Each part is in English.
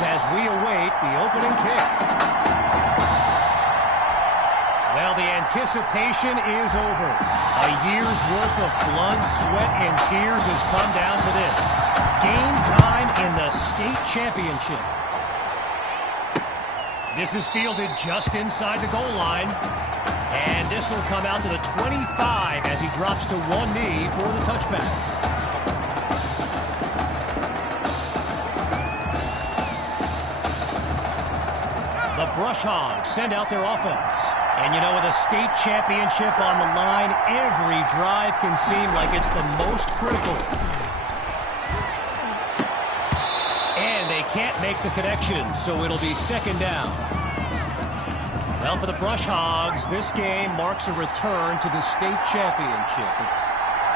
Hogs as we await the opening kick. Well, the anticipation is over. A year's worth of blood, sweat, and tears has come down to this. Game time in the state championship. This is fielded just inside the goal line. And this will come out to the 25 as he drops to one knee for the touchback. The Brush Hogs send out their offense. And, you know, with a state championship on the line, every drive can seem like it's the most critical. And they can't make the connection, so it'll be second down. Well, for the Brush Hogs, this game marks a return to the state championship.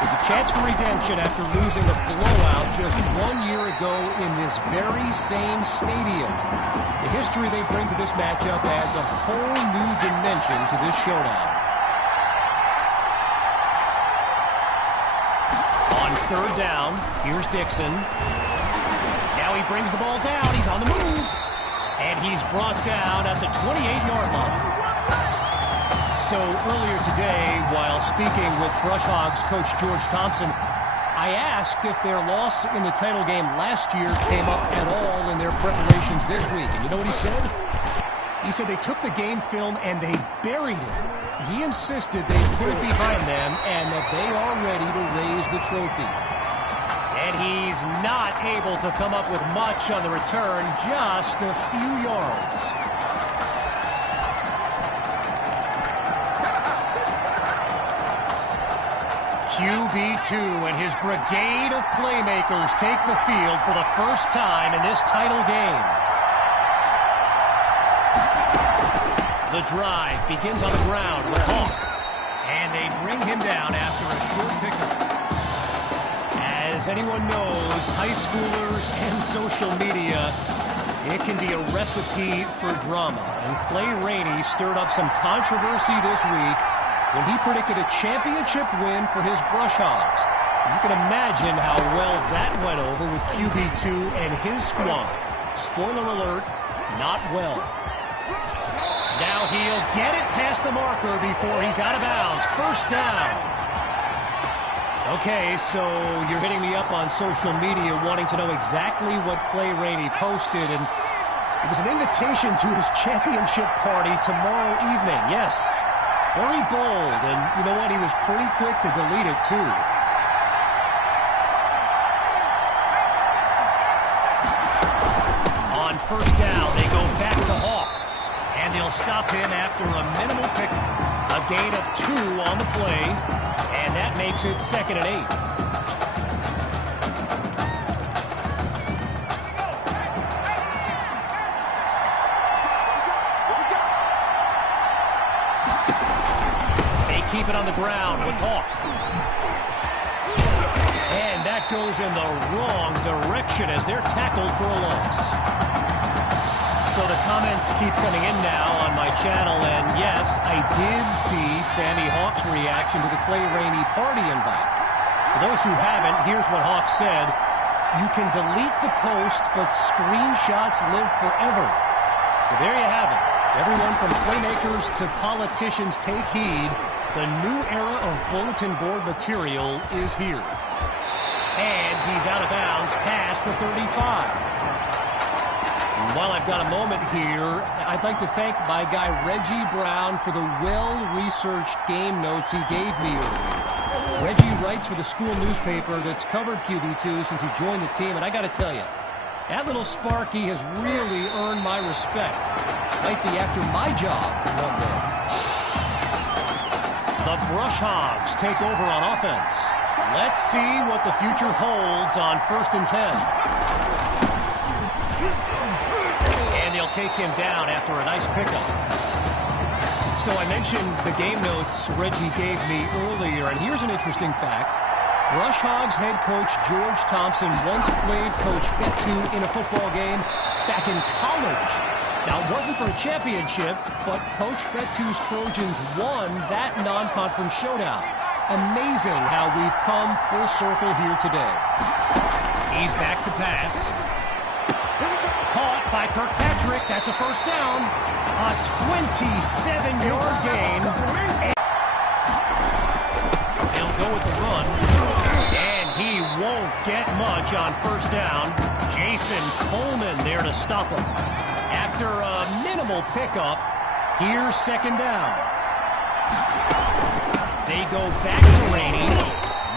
It's a chance for redemption after losing a blowout just 1 year ago in this very same stadium. The history they bring to this matchup adds a whole new dimension to this showdown. On third down, here's Dixon. Now he brings the ball down. He's on the move. And he's brought down at the 28-yard line. So earlier today, while speaking with Brush Hogs coach George Thompson, I asked if their loss in the title game last year came up at all in their preparations this week. And you know what he said? He said they took the game film and they buried it. He insisted they put it behind them and that they are ready to raise the trophy. And he's not able to come up with much on the return, just a few yards. QB2 and his brigade of playmakers take the field for the first time in this title game. The drive begins on the ground with Hawk. And they bring him down after a short pickup. As anyone knows, high schoolers and social media, it can be a recipe for drama. And Clay Rainey stirred up some controversy this week when he predicted a championship win for his Brush Hogs. You can imagine how well that went over with QB2 and his squad. Spoiler alert, not well. Now he'll get it past the marker before he's out of bounds. First down. Okay, so you're hitting me up on social media wanting to know exactly what Clay Rainey posted, and it was an invitation to his championship party tomorrow evening. Yes, very bold, and you know what? He was pretty quick to delete it, too. On first down, they go back to Hawk, and they'll stop him after a minimal pickup. A gain of 2 on the play. And that makes it 2nd and 8. They keep it on the ground with Hawk. And that goes in the wrong direction as they're tackled for a loss. So the comments keep coming in now on my channel, and yes, I did see Sandy Hawk's reaction to the Clay Rainey party invite. For those who haven't, here's what Hawk said. You can delete the post, but screenshots live forever. So there you have it. Everyone from playmakers to politicians, take heed. The new era of bulletin board material is here. And he's out of bounds past the 35. While I've got a moment here, I'd like to thank my guy Reggie Brown for the well-researched game notes he gave me earlier. Reggie writes for the school newspaper that's covered QB2 since he joined the team, and I got to tell you, that little Sparky has really earned my respect. Might be after my job one day. The Brush Hogs take over on offense. Let's see what the future holds on 1st and 10. They'll take him down after a nice pickup. So I mentioned the game notes Reggie gave me earlier, and here's an interesting fact. Brush Hogs head coach George Thompson once played Coach Fetu in a football game back in college. Now, it wasn't for a championship, but Coach Fetu's Trojans won that non-conference showdown. Amazing how we've come full circle here today. He's back to pass. Caught by Kirkpatrick. That's a first down. A 27-yard gain. He'll go with the run. And he won't get much on first down. Jason Coleman there to stop him. After a minimal pickup, here's second down. They go back to Rainey.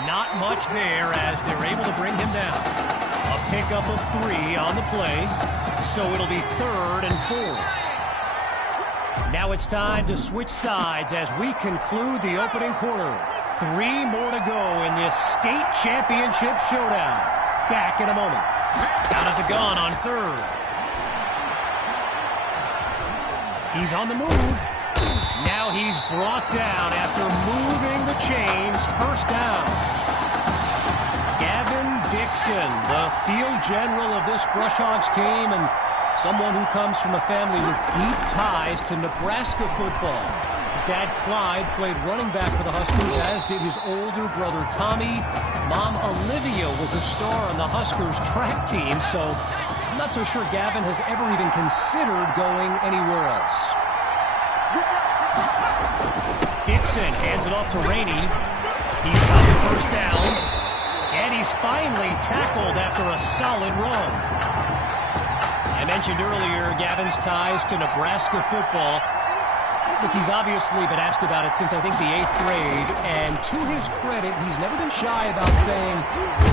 Not much there as they're able to bring him down. A pickup of 3 on the play, so it'll be 3rd and 4. Now it's time to switch sides as we conclude the opening quarter. 3 more to go in this state championship showdown. Back in a moment. Out of the gun on 3rd. He's on the move. Now he's brought down after moving the chains. First down. Gavin Dixon, the field general of this Brushhogs team and someone who comes from a family with deep ties to Nebraska football. His dad, Clyde, played running back for the Huskers, as did his older brother, Tommy. Mom, Olivia, was a star on the Huskers track team, so I'm not so sure Gavin has ever even considered going anywhere else. Dixon hands it off to Rainey. He's got the first down. And he's finally tackled after a solid run. I mentioned earlier Gavin's ties to Nebraska football. Look, he's obviously been asked about it since, I think, the 8th grade. And to his credit, he's never been shy about saying,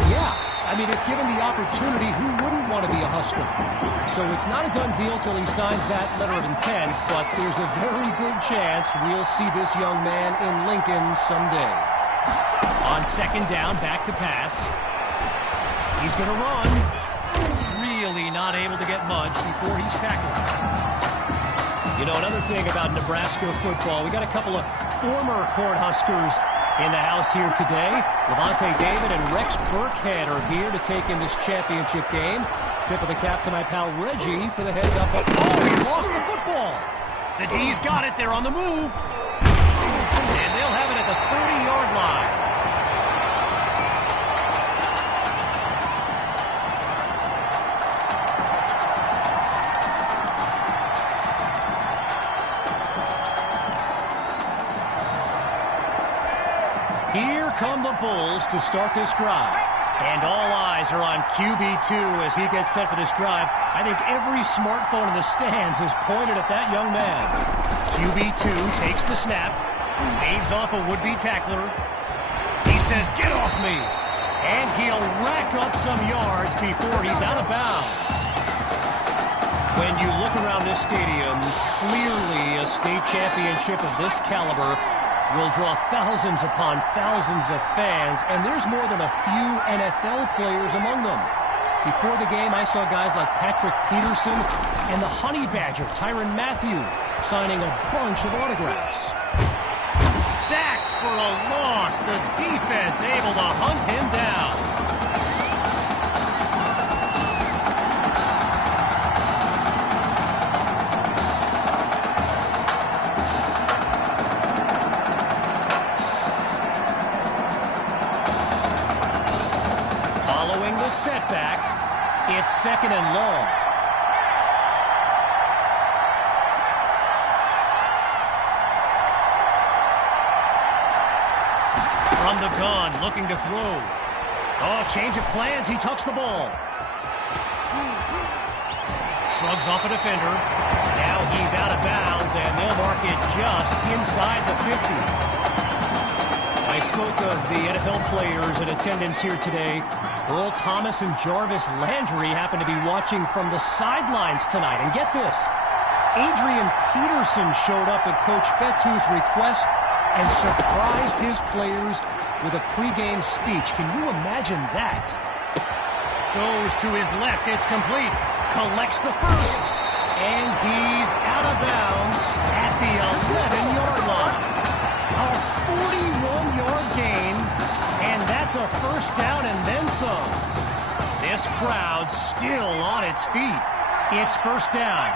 yeah, I mean, if given the opportunity, who wouldn't want to be a Husker? So it's not a done deal till he signs that letter of intent, but there's a very good chance we'll see this young man in Lincoln someday. On second down, back to pass. He's going to run. Really not able to get much before he's tackled. You know, another thing about Nebraska football, we got a couple of former Cornhuskers in the house here today. Levante David and Rex Burkhead are here to take in this championship game. Tip of the cap to my pal Reggie for the heads up. Oh, he lost the football. The D's got it. They're on the move. And they'll have it at the 30-yard line. Here come the Bulls to start this drive. And all eyes are on QB2 as he gets set for this drive. I think every smartphone in the stands is pointed at that young man. QB2 takes the snap, waves off a would-be tackler. He says, "Get off me!" And he'll rack up some yards before he's out of bounds. When you look around this stadium, clearly a state championship of this caliber will draw thousands upon thousands of fans, and there's more than a few NFL players among them. Before the game, I saw guys like Patrick Peterson and the Honey Badger, Tyrann Mathieu, signing a bunch of autographs. Sacked for a loss. The defense able to hunt him down. Setback. It's second and long. From the gun, looking to throw. Oh, change of plans. He tucks the ball. Shrugs off a defender. Now he's out of bounds, and they'll mark it just inside the 50. I spoke of the NFL players in attendance here today. Earl Thomas and Jarvis Landry happen to be watching from the sidelines tonight. And get this, Adrian Peterson showed up at Coach Fettu's request and surprised his players with a pregame speech. Can you imagine that? Goes to his left, it's complete. Collects the first, and he's out of bounds at the 11-yard line. A 41-yard gain, and that's a first down and then some. This crowd still on its feet. It's first down.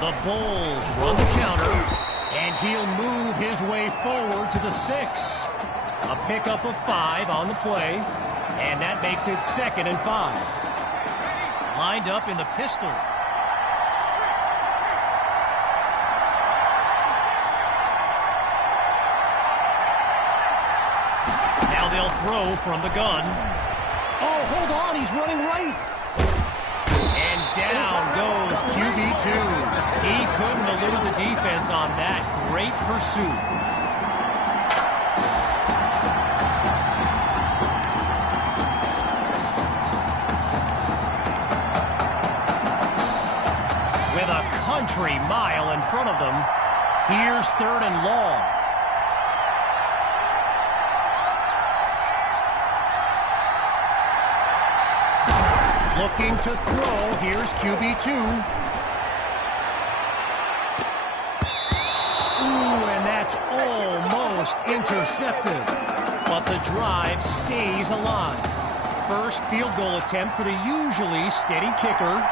The Bulls run the counter, and he'll move his way forward to the 6. A pickup of 5 on the play, and that makes it 2nd and 5. Lined up in the pistol. Now they'll throw from the gun. Oh, hold on, he's running right. And down goes QB2. He couldn't elude the defense on that great pursuit. With a country mile in front of them, here's 3rd and long. Looking to throw, here's QB2. Ooh, and that's almost intercepted. But the drive stays alive. First field goal attempt for the usually steady kicker.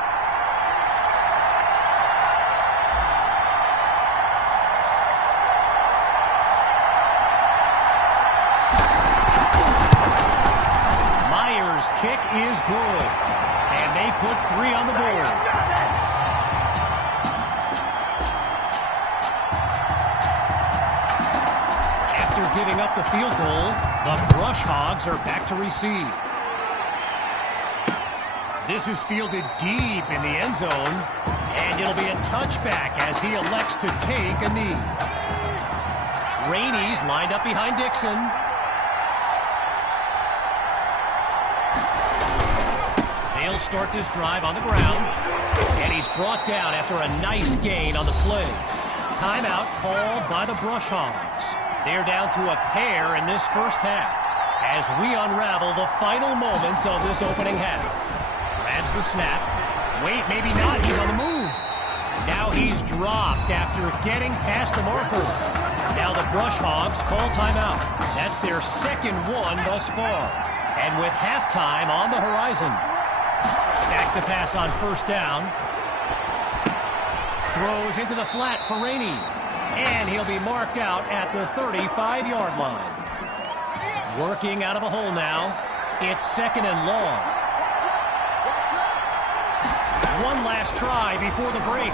Myers' kick is good. And they put 3 on the board. After giving up the field goal, the Brush Hogs are back to receive. This is fielded deep in the end zone, and it'll be a touchback as he elects to take a knee. Rainey's lined up behind Dixon. They'll start this drive on the ground, and he's brought down after a nice gain on the play. Timeout called by the Brush Hogs. They're down to a pair in this first half as we unravel the final moments of this opening half. Grabs the snap. Wait, maybe not. He's on the move. Now he's dropped after getting past the marker. Now the Brush Hogs call timeout. That's their 2nd one thus far. And with halftime on the horizon. Back to pass on 1st down. Throws into the flat for Rainey. And he'll be marked out at the 35-yard line. Working out of a hole now. It's 2nd and long. One last try before the break.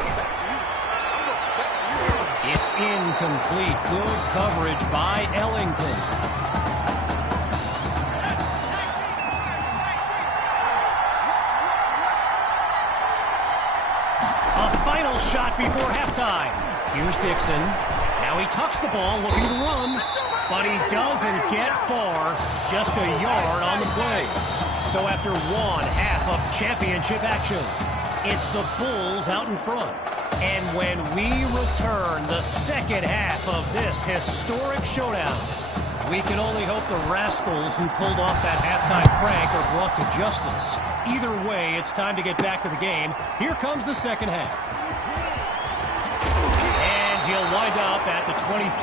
It's incomplete. Good coverage by Ellington. Shot before halftime. Here's Dixon. Now he tucks the ball, looking to run, but he doesn't get far. Just a yard on the play. So after 1 half of championship action, it's the Bulls out in front. And when we return the 2nd half of this historic showdown, we can only hope the rascals who pulled off that halftime prank are brought to justice. Either way, it's time to get back to the game. Here comes the 2nd half. He'll wind up at the 25.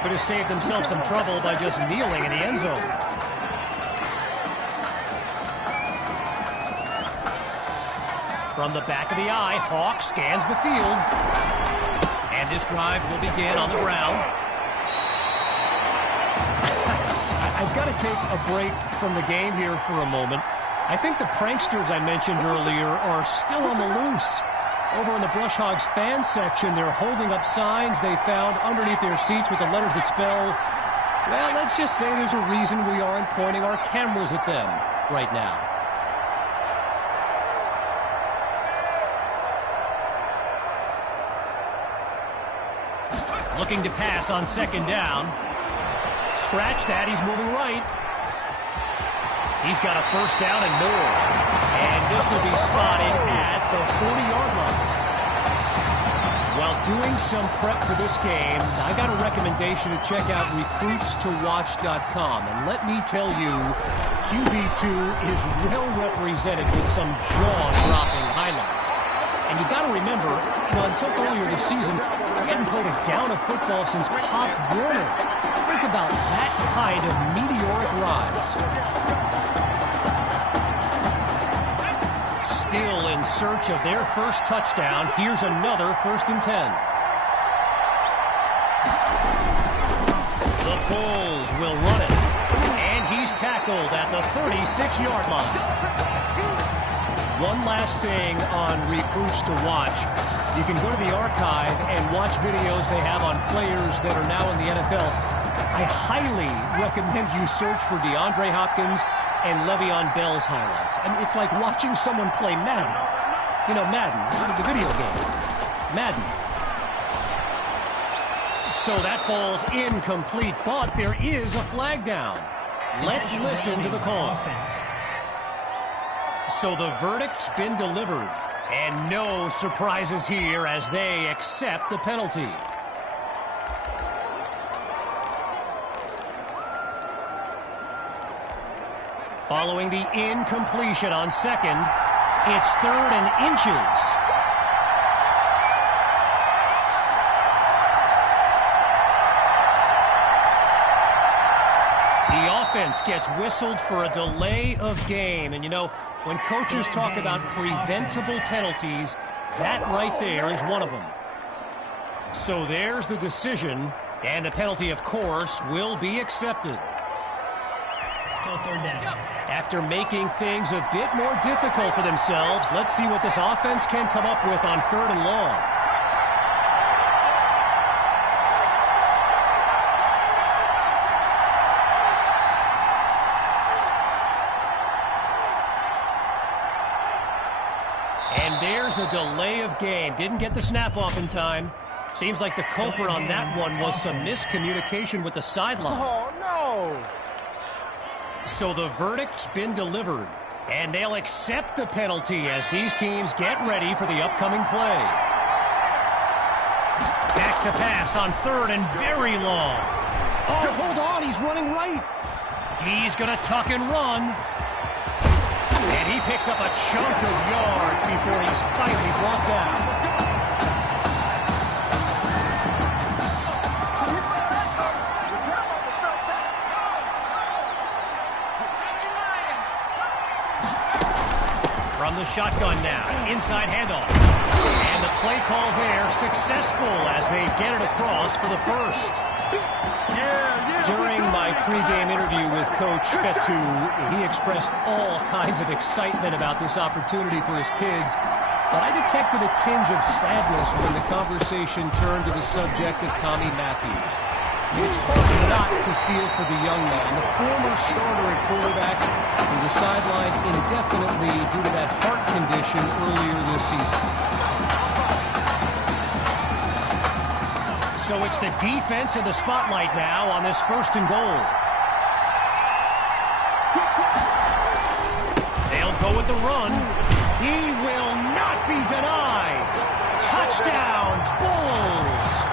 Could have saved himself some trouble by just kneeling in the end zone. From the back of the eye, Hawk scans the field. And this drive will begin on the ground. I've got to take a break from the game here for a moment. I think the pranksters I mentioned earlier are still on the loose. Over in the Brush Hogs fan section, they're holding up signs they found underneath their seats with the letters that spell, well, let's just say there's a reason we aren't pointing our cameras at them right now. Looking to pass on 2nd down. Scratch that, he's moving right. He's got a 1st down and more. And this will be spotted at the 40-yard line. While doing some prep for this game, I got a recommendation to check out recruitstowatch.com. And let me tell you, QB2 is well represented with some jaw-dropping highlights. And you got to remember, until earlier this season, he hadn't played a down of football since Pop Warner. Think about that kind of meteoric rise. still in search of their first touchdown. Here's another 1st and 10. The Bulls will run it. And he's tackled at the 36-yard line. One last thing on recruits to watch. You can go to the archive and watch videos they have on players that are now in the NFL. I highly recommend you search for DeAndre Hopkins and Le'Veon Bell's highlights. I mean, it's like watching someone play Madden. You know, Madden, the video game. Madden. So that falls incomplete, but there is a flag down. Let's listen to the call. So the verdict's been delivered, and no surprises here as they accept the penalty. Following the incompletion on 2nd, it's 3rd and inches. The offense gets whistled for a delay of game. And, you know, when coaches talk about preventable penalties, that right there is one of them. So there's the decision, and the penalty, of course, will be accepted. Still 3rd down. After making things a bit more difficult for themselves, let's see what this offense can come up with on 3rd and long. And there's a delay of game. Didn't get the snap off in time. Seems like the culprit on that one was some miscommunication with the sideline. Oh, no! So the verdict's been delivered, and they'll accept the penalty as these teams get ready for the upcoming play. Back to pass on 3rd and very long. Oh, hold on, he's running right. He's going to tuck and run. And he picks up a chunk of yards before he's finally brought down. From the shotgun now, inside handoff. And the play call there successful as they get it across for the 1st. During my pregame interview with Coach Fetu, he expressed all kinds of excitement about this opportunity for his kids. But I detected a tinge of sadness when the conversation turned to the subject of Tommy Matthews. It's hard not to feel for the young man, the former starter at quarterback, who was sidelined indefinitely due to that heart condition earlier this season. So it's the defense in the spotlight now on this 1st and goal. They'll go with the run. He will not be denied. Touchdown, Bulls!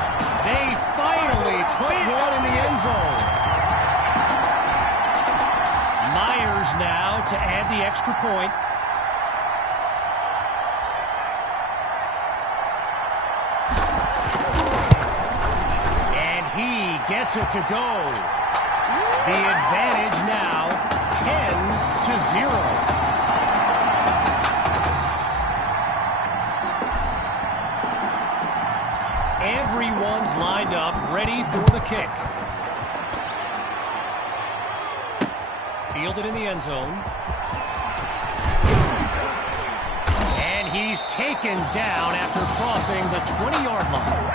They finally put one in the end zone. Myers now to add the extra point. And he gets it to go. The advantage now 10-0. Everyone's lined up, ready for the kick. Fielded in the end zone. And he's taken down after crossing the 20-yard line.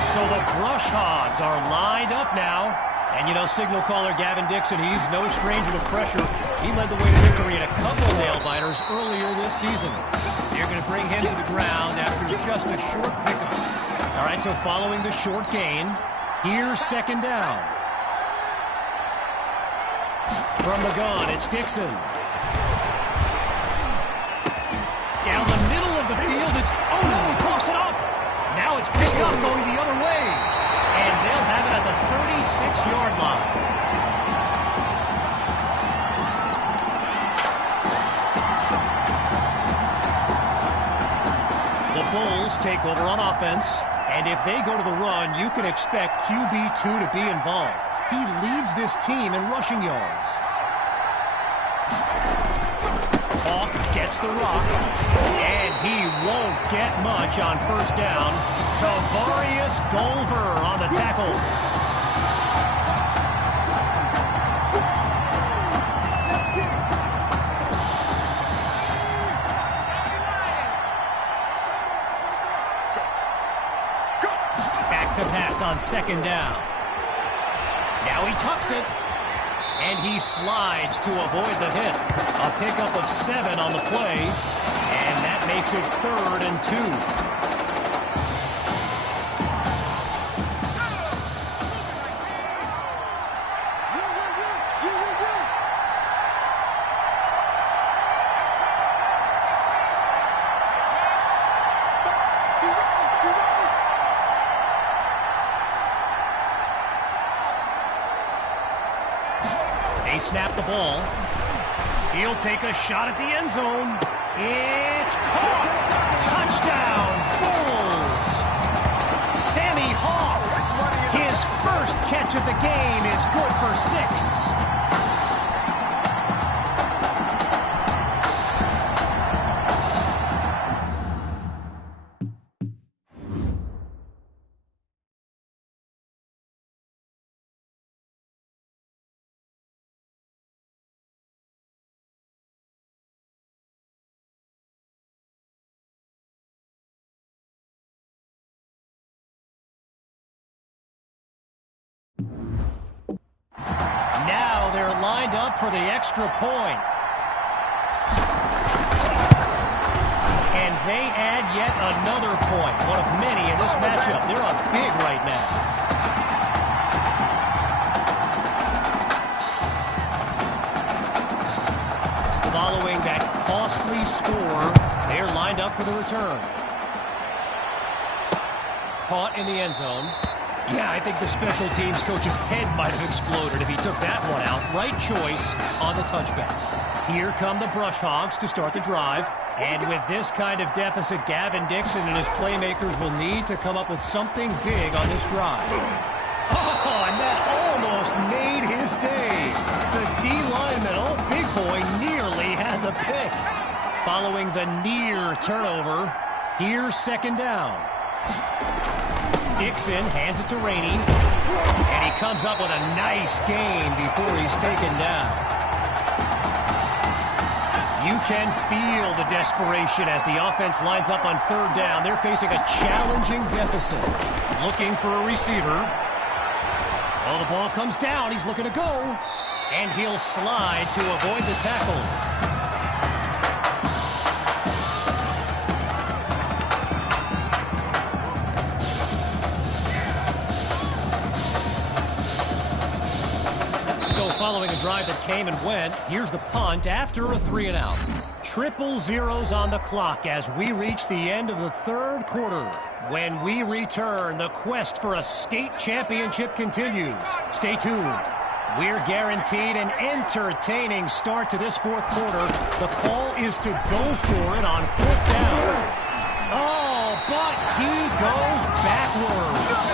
So the Brush Hogs are lined up now. And, you know, signal caller Gavin Dixon, he's no stranger to pressure. He led the way to victory in a couple nail-biters earlier this season. They're going to bring him to the ground after just a short pickup. All right, so following the short gain, here's 2nd down. From the gun, it's Dixon. Down the middle of the field, it's, oh no, he pulls it up. Now it's picked up going the other way. And they'll have it at the 36-yard line. The Bulls take over on offense, and if they go to the run, you can expect QB2 to be involved. He leads this team in rushing yards. Hawk gets the rock, and he won't get much on first down. Tavarius Golver on the tackle. Back to pass on second down. Now he tucks it. And he slides to avoid the hit. A pickup of 7 on the play. And that makes it 3rd and 2. They snap the ball. He'll take a shot at the end zone. It's caught. Touchdown, Bulls. Sammy Hawk. His first catch of the game is good for 6. Now they're lined up for the extra point. And they add yet another point, one of many in this matchup. They're up big right now. Following that costly score, they're lined up for the return. Caught in the end zone. Yeah, I think the special teams coach's head might have exploded if he took that one out. Right choice on the touchback. Here come the Brush Hogs to start the drive. And with this kind of deficit, Gavin Dixon and his playmakers will need to come up with something big on this drive. Oh, and that almost made his day. The D lineman, oh, big boy, nearly had the pick. Following the near turnover, here's second down. Dixon hands it to Rainey, and he comes up with a nice gain before he's taken down. You can feel the desperation as the offense lines up on third down. They're facing a challenging deficit. Looking for a receiver. Oh, the ball comes down. He's looking to go, and he'll slide to avoid the tackle. Following a drive that came and went, here's the punt after a 3-and-out. Triple zeros on the clock as we reach the end of the third quarter. When we return, the quest for a state championship continues. Stay tuned. We're guaranteed an entertaining start to this fourth quarter. The call is to go for it on fourth down. Oh, but he goes backwards.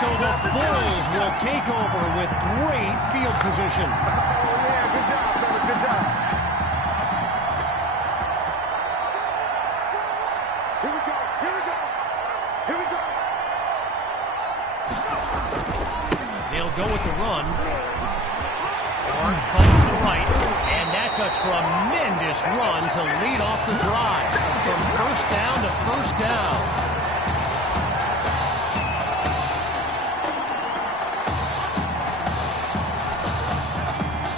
So the Bulls will take over with great field position. Oh, yeah, good job, fellas, good job. Here we go, here we go, here we go. They'll go with the run. Horn comes to the right, and that's a tremendous run to lead off the drive. From first down to first down.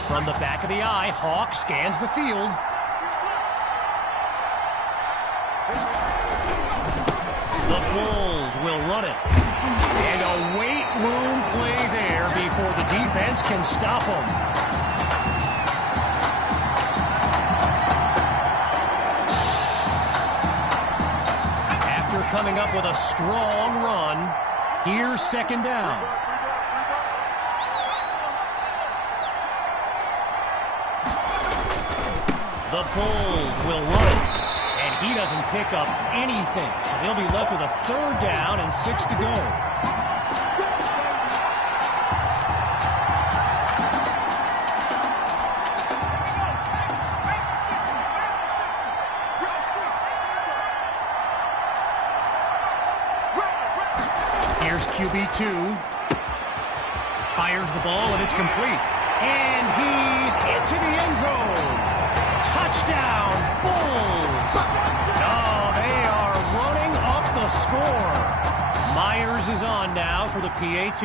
From the back of the eye, Hawk scans the field. The Bulls will run it. And a weight room play there before the defense can stop them. After coming up with a strong run, here's second down. The Bulls will run it, and he doesn't pick up anything. So they'll be left with a third down and 6 to go. Here's QB2. Fires the ball, and it's complete. And he's into the end zone. Touchdown, Bulls! Oh, they are running up the score. Myers is on now for the PAT.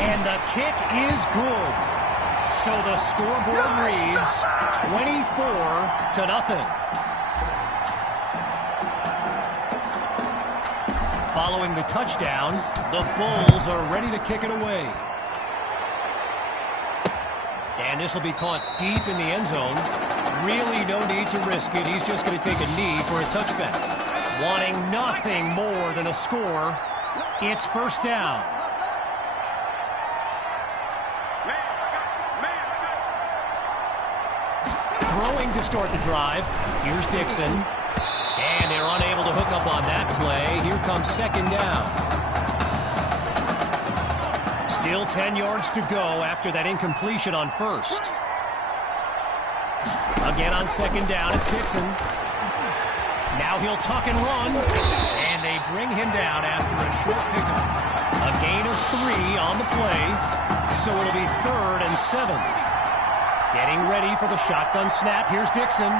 And the kick is good. So the scoreboard reads 24-0. Following the touchdown, the Bulls are ready to kick it away. And this will be caught deep in the end zone. Really no need to risk it. He's just going to take a knee for a touchback. Wanting nothing more than a score, it's first down. Throwing to start the drive. Here's Dixon. And they're unable to hook up on that play. Here comes second down. Still 10 yards to go after that incompletion on first. Again on second down, it's Dixon. Now he'll tuck and run. And they bring him down after a short pickup. A gain of 3 on the play. So it'll be 3rd and 7. Getting ready for the shotgun snap. Here's Dixon.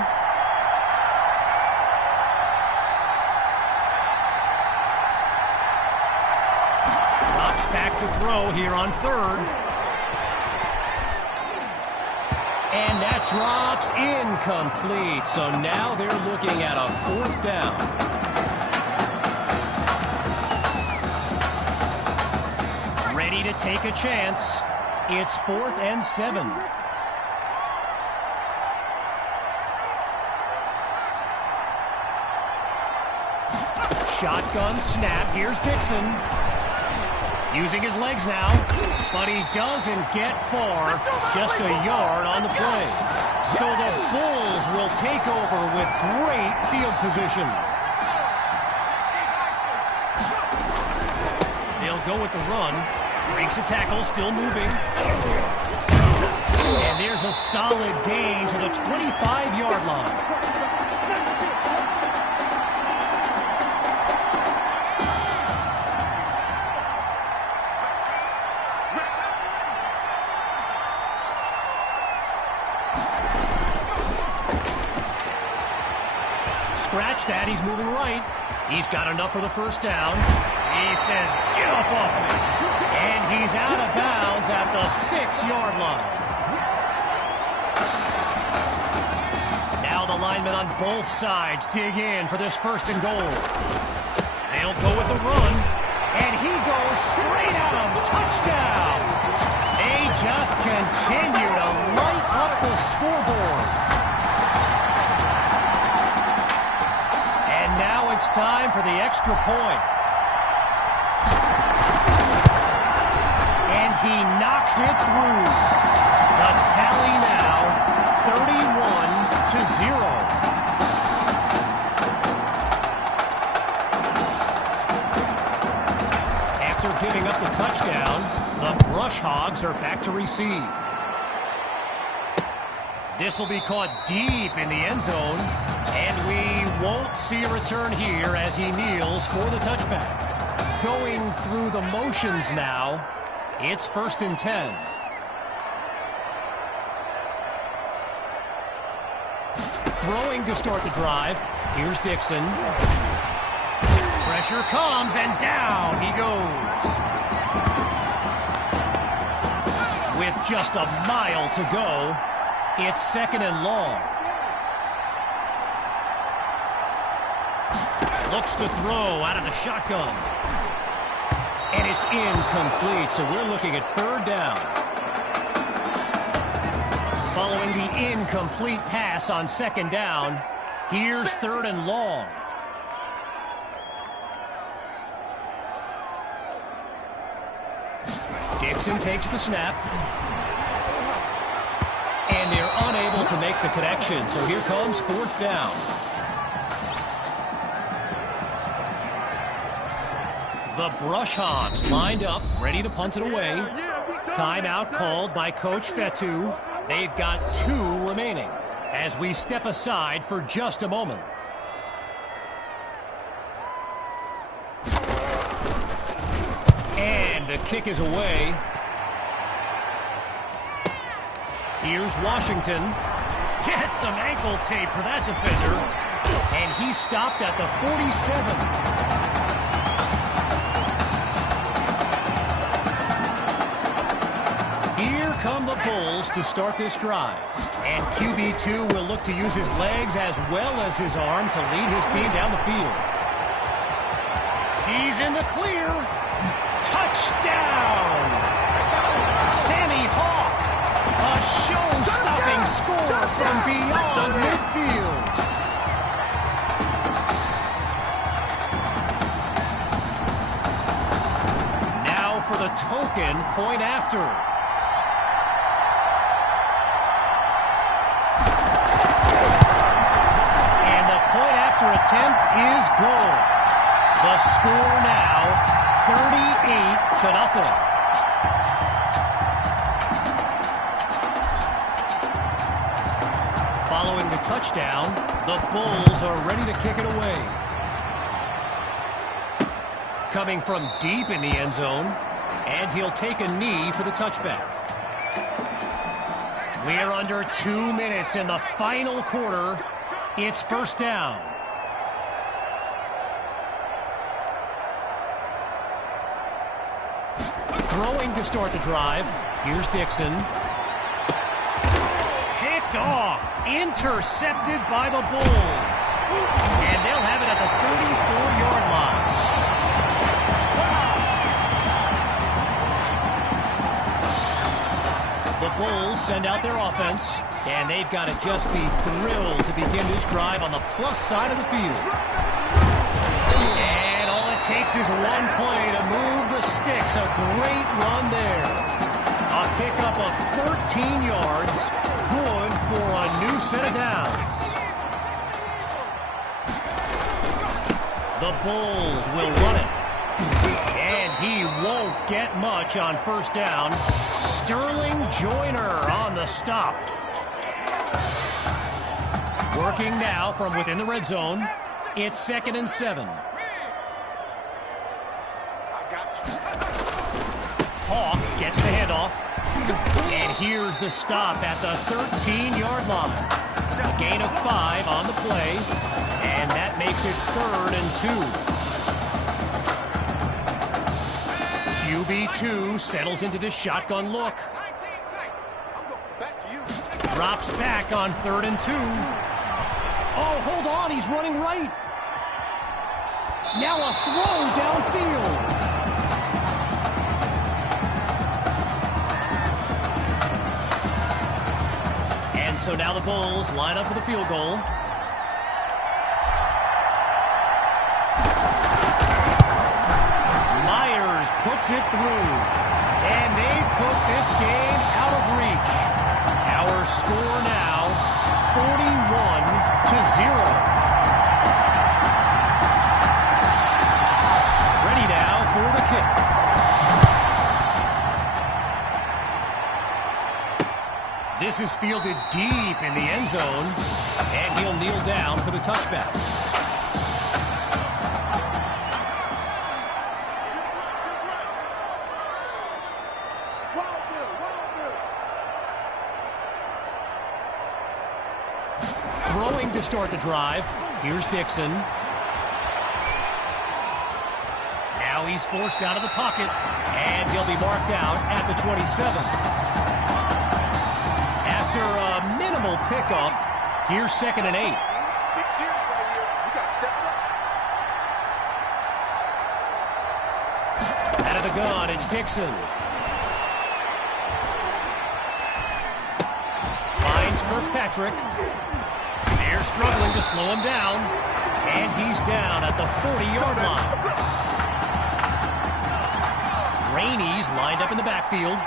Drops back to throw here on 3rd. And that drops incomplete. So now they're looking at a 4th down. Ready to take a chance. It's 4th and 7. Shotgun snap. Here's Dixon. Using his legs now. But he doesn't get far. Just a yard on the play. So the Bulls will take over with great field position. They'll go with the run. Breaks a tackle. Still moving. And there's a solid gain to the 25-yard line. Scratch that, he's moving right. He's got enough for the first down. He says, get up off me. And he's out of bounds at the 6-yard line. Now the linemen on both sides dig in for this 1st and goal. They'll go with the run. And he goes straight at him. Touchdown. They just continue to light up the scoreboard. It's time for the extra point. And he knocks it through. The tally now, 31-0. After giving up the touchdown, the Brush Hogs are back to receive. This will be caught deep in the end zone. And we won't see a return here as he kneels for the touchback. Going through the motions now, it's 1st and 10. Throwing to start the drive. Here's Dixon. Pressure comes and down he goes. With just a mile to go, it's 2nd and long. Looks to throw out of the shotgun. And it's incomplete, so we're looking at 3rd down. Following the incomplete pass on 2nd down, here's 3rd and long. Dixon takes the snap. And they're unable to make the connection, so here comes 4th down. The Brush Hogs lined up, ready to punt it away. Timeout called by Coach Fetu. They've got 2 remaining. as we step aside for just a moment. And the kick is away. Here's Washington. Get some ankle tape for that defender. And he stopped at the 47. Here come the Bulls to start this drive. And QB2 will look to use his legs as well as his arm to lead his team down the field. He's in the clear. Touchdown! Sammy Hawk, a show-stopping score from beyond midfield. Now for the token point after. And the point after attempt is good. The score now 38-0. Following the touchdown, the Bulls are ready to kick it away. Coming from deep in the end zone, and he'll take a knee for the touchback. We're under 2 minutes in the final quarter. It's first down. Throwing to start the drive. Here's Dixon. Picked off. Intercepted by the Bulls. And they'll have it at the 34-yard line. The Bulls send out their offense, and they've got to just be thrilled to begin this drive on the plus side of the field. And all it takes is one play to move the sticks. A great run there. A pickup of 13 yards. Good for a new set of downs. The Bulls will run it. And he won't get much on first down. Sterling Joyner on the stop. Working now from within the red zone. It's 2nd and 7. Hawk gets the handoff. And here's the stop at the 13-yard line. A gain of 5 on the play. And that makes it 3rd and 2. QB2 settles into the shotgun look. Drops back on 3rd and 2. Oh, hold on, he's running right. Now a throw downfield. And so now the Bulls line up for the field goal. Myers puts it through. And they've put this game out of reach. Our score now, 41-0. Ready now for the kick. This is fielded deep in the end zone, and he'll kneel down for the touchback. Throwing to start the drive. Here's Dixon. Now he's forced out of the pocket, and he'll be marked out at the 27. After a minimal pickup, here's 2nd and 8. Out of the gun, it's Dixon. Finds Kirkpatrick. They're struggling to slow him down, and he's down at the 40-yard line. Rainey's lined up in the backfield.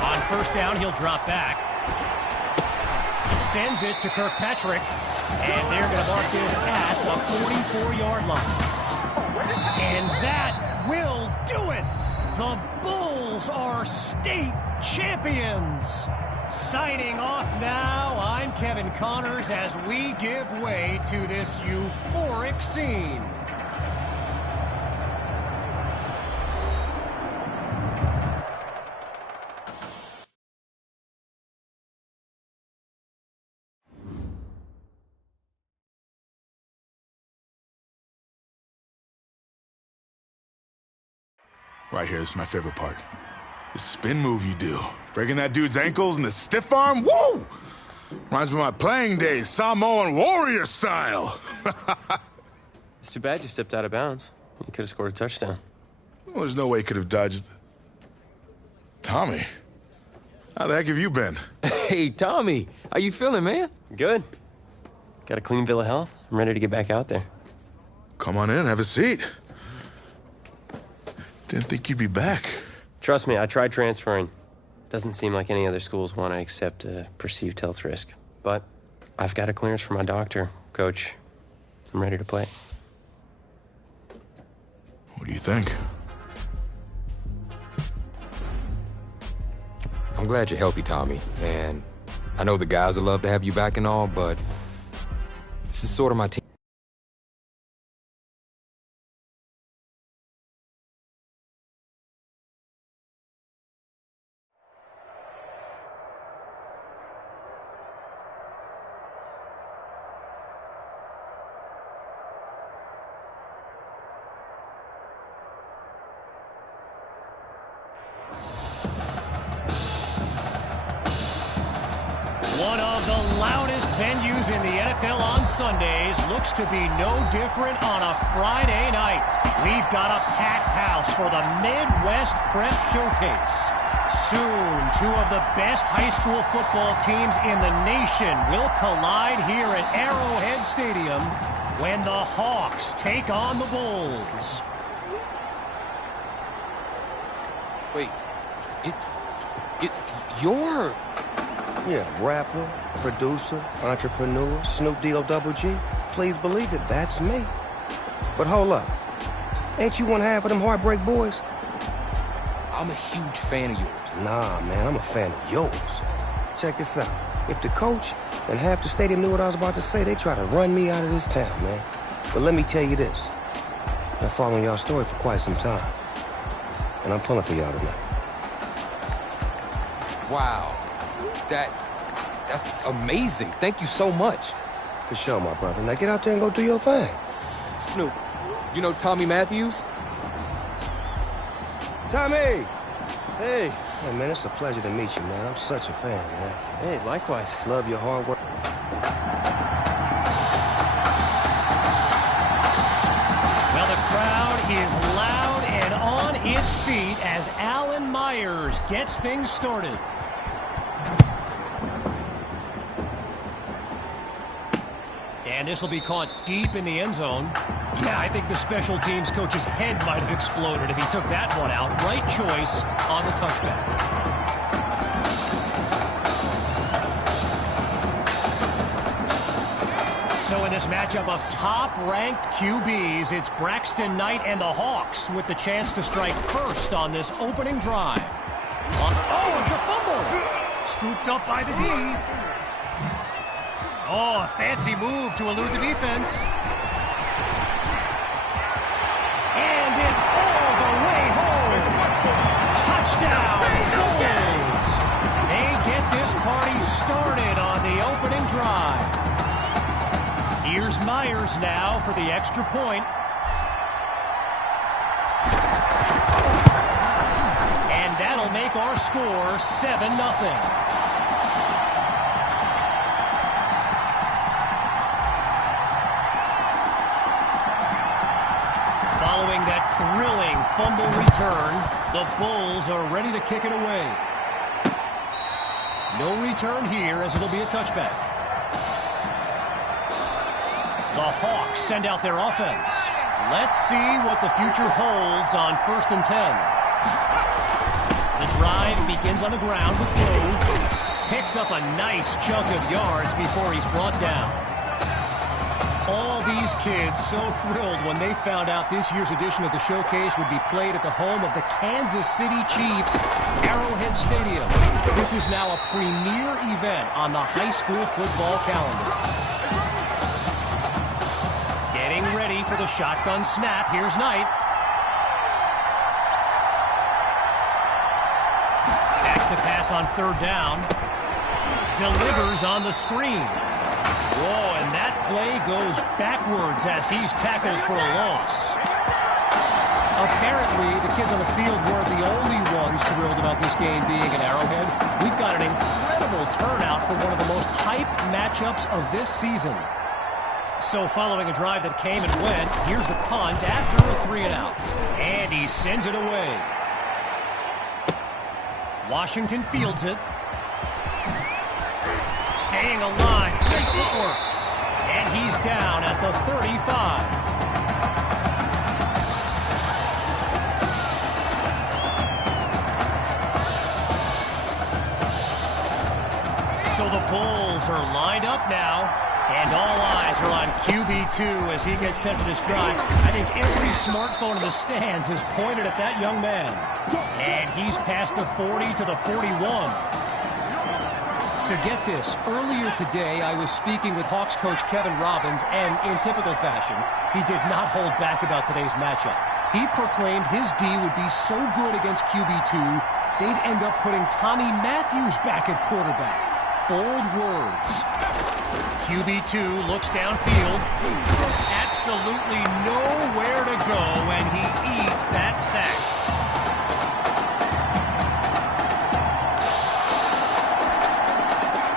On first down, he'll drop back. Sends it to Kirkpatrick, and they're going to mark this at the 44-yard line. And that will do it. The Bulls Eagles are state champions. Signing off now, I'm Kevin Connors as we give way to this euphoric scene. Right here, this is my favorite part. The spin move you do. Breaking that dude's ankles and the stiff arm, woo! Reminds me of my playing days, Samoan warrior style. It's too bad you stepped out of bounds. You could have scored a touchdown. Well, there's no way he could have dodged. Tommy, how the heck have you been? Hey, Tommy, how you feeling, man? Good. Got a clean bill of health. I'm ready to get back out there. Come on in, have a seat. Didn't think you'd be back. Trust me, I tried transferring. Doesn't seem like any other schools want to accept a perceived health risk. But I've got a clearance from my doctor, Coach. I'm ready to play. What do you think? I'm glad you're healthy, Tommy. And I know the guys would love to have you back and all, but this is sort of my team. One of the loudest venues in the NFL on Sundays looks to be no different on a Friday night. We've got a packed house for the Midwest Prep Showcase. Soon, two of the best high school football teams in the nation will collide here at Arrowhead Stadium when the Hawks take on the Bulls. Wait, it's your... Yeah, rapper, producer, entrepreneur, Snoop D-O double G. Please believe it, that's me. But hold up. Ain't you one half of them Heartbreak Boys? I'm a huge fan of yours. Nah, man, I'm a fan of yours. Check this out. If the coach and half the stadium knew what I was about to say, they try to run me out of this town, man. But let me tell you this. I've been following y'all story for quite some time. And I'm pulling for y'all tonight. Wow. That's amazing. Thank you so much. For sure, my brother. Now get out there and go do your thing. Snoop, you know Tommy Matthews? Tommy! Hey. Hey, man, it's a pleasure to meet you, man. I'm such a fan, man. Hey, likewise. Love your hard work. Well, the crowd is loud and on its feet as Alan Myers gets things started. And this will be caught deep in the end zone. Yeah, I think the special teams coach's head might have exploded if he took that one out. Right choice on the touchback. So in this matchup of top-ranked QBs, it's Braxton Knight and the Hawks with the chance to strike first on this opening drive. Oh, it's a fumble! Scooped up by the D. Oh, a fancy move to elude the defense. And it's all the way home. Touchdown, Bulls! They get this party started on the opening drive. Here's Myers now for the extra point. And that'll make our score 7-0. Following that thrilling fumble return, the Bulls are ready to kick it away. No return here as it'll be a touchback. The Hawks send out their offense. Let's see what the future holds on 1st and 10. The drive begins on the ground with Grove. Picks up a nice chunk of yards before he's brought down. All these kids so thrilled when they found out this year's edition of the showcase would be played at the home of the Kansas City Chiefs, Arrowhead Stadium. This is now a premier event on the high school football calendar. Getting ready for the shotgun snap. Here's Knight. Back to pass on third down. Delivers on the screen. Whoa, and that play goes backwards as he's tackled for a loss. Apparently, the kids on the field weren't the only ones thrilled about this game being at Arrowhead. We've got an incredible turnout for one of the most hyped matchups of this season. So following a drive that came and went, here's the punt after a 3-and-out. And he sends it away. Washington fields it. Staying alive, great footwork. And he's down at the 35. So the Bulls are lined up now, and all eyes are on QB2 as he gets set for this drive. I think every smartphone in the stands is pointed at that young man. And he's past the 40 to the 41. So get this, earlier today I was speaking with Hawks coach Kevin Robbins, and in typical fashion, he did not hold back about today's matchup. He proclaimed his D would be so good against QB2, they'd end up putting Tommy Matthews back at quarterback. Bold words. QB2 looks downfield. Absolutely nowhere to go, and he eats that sack.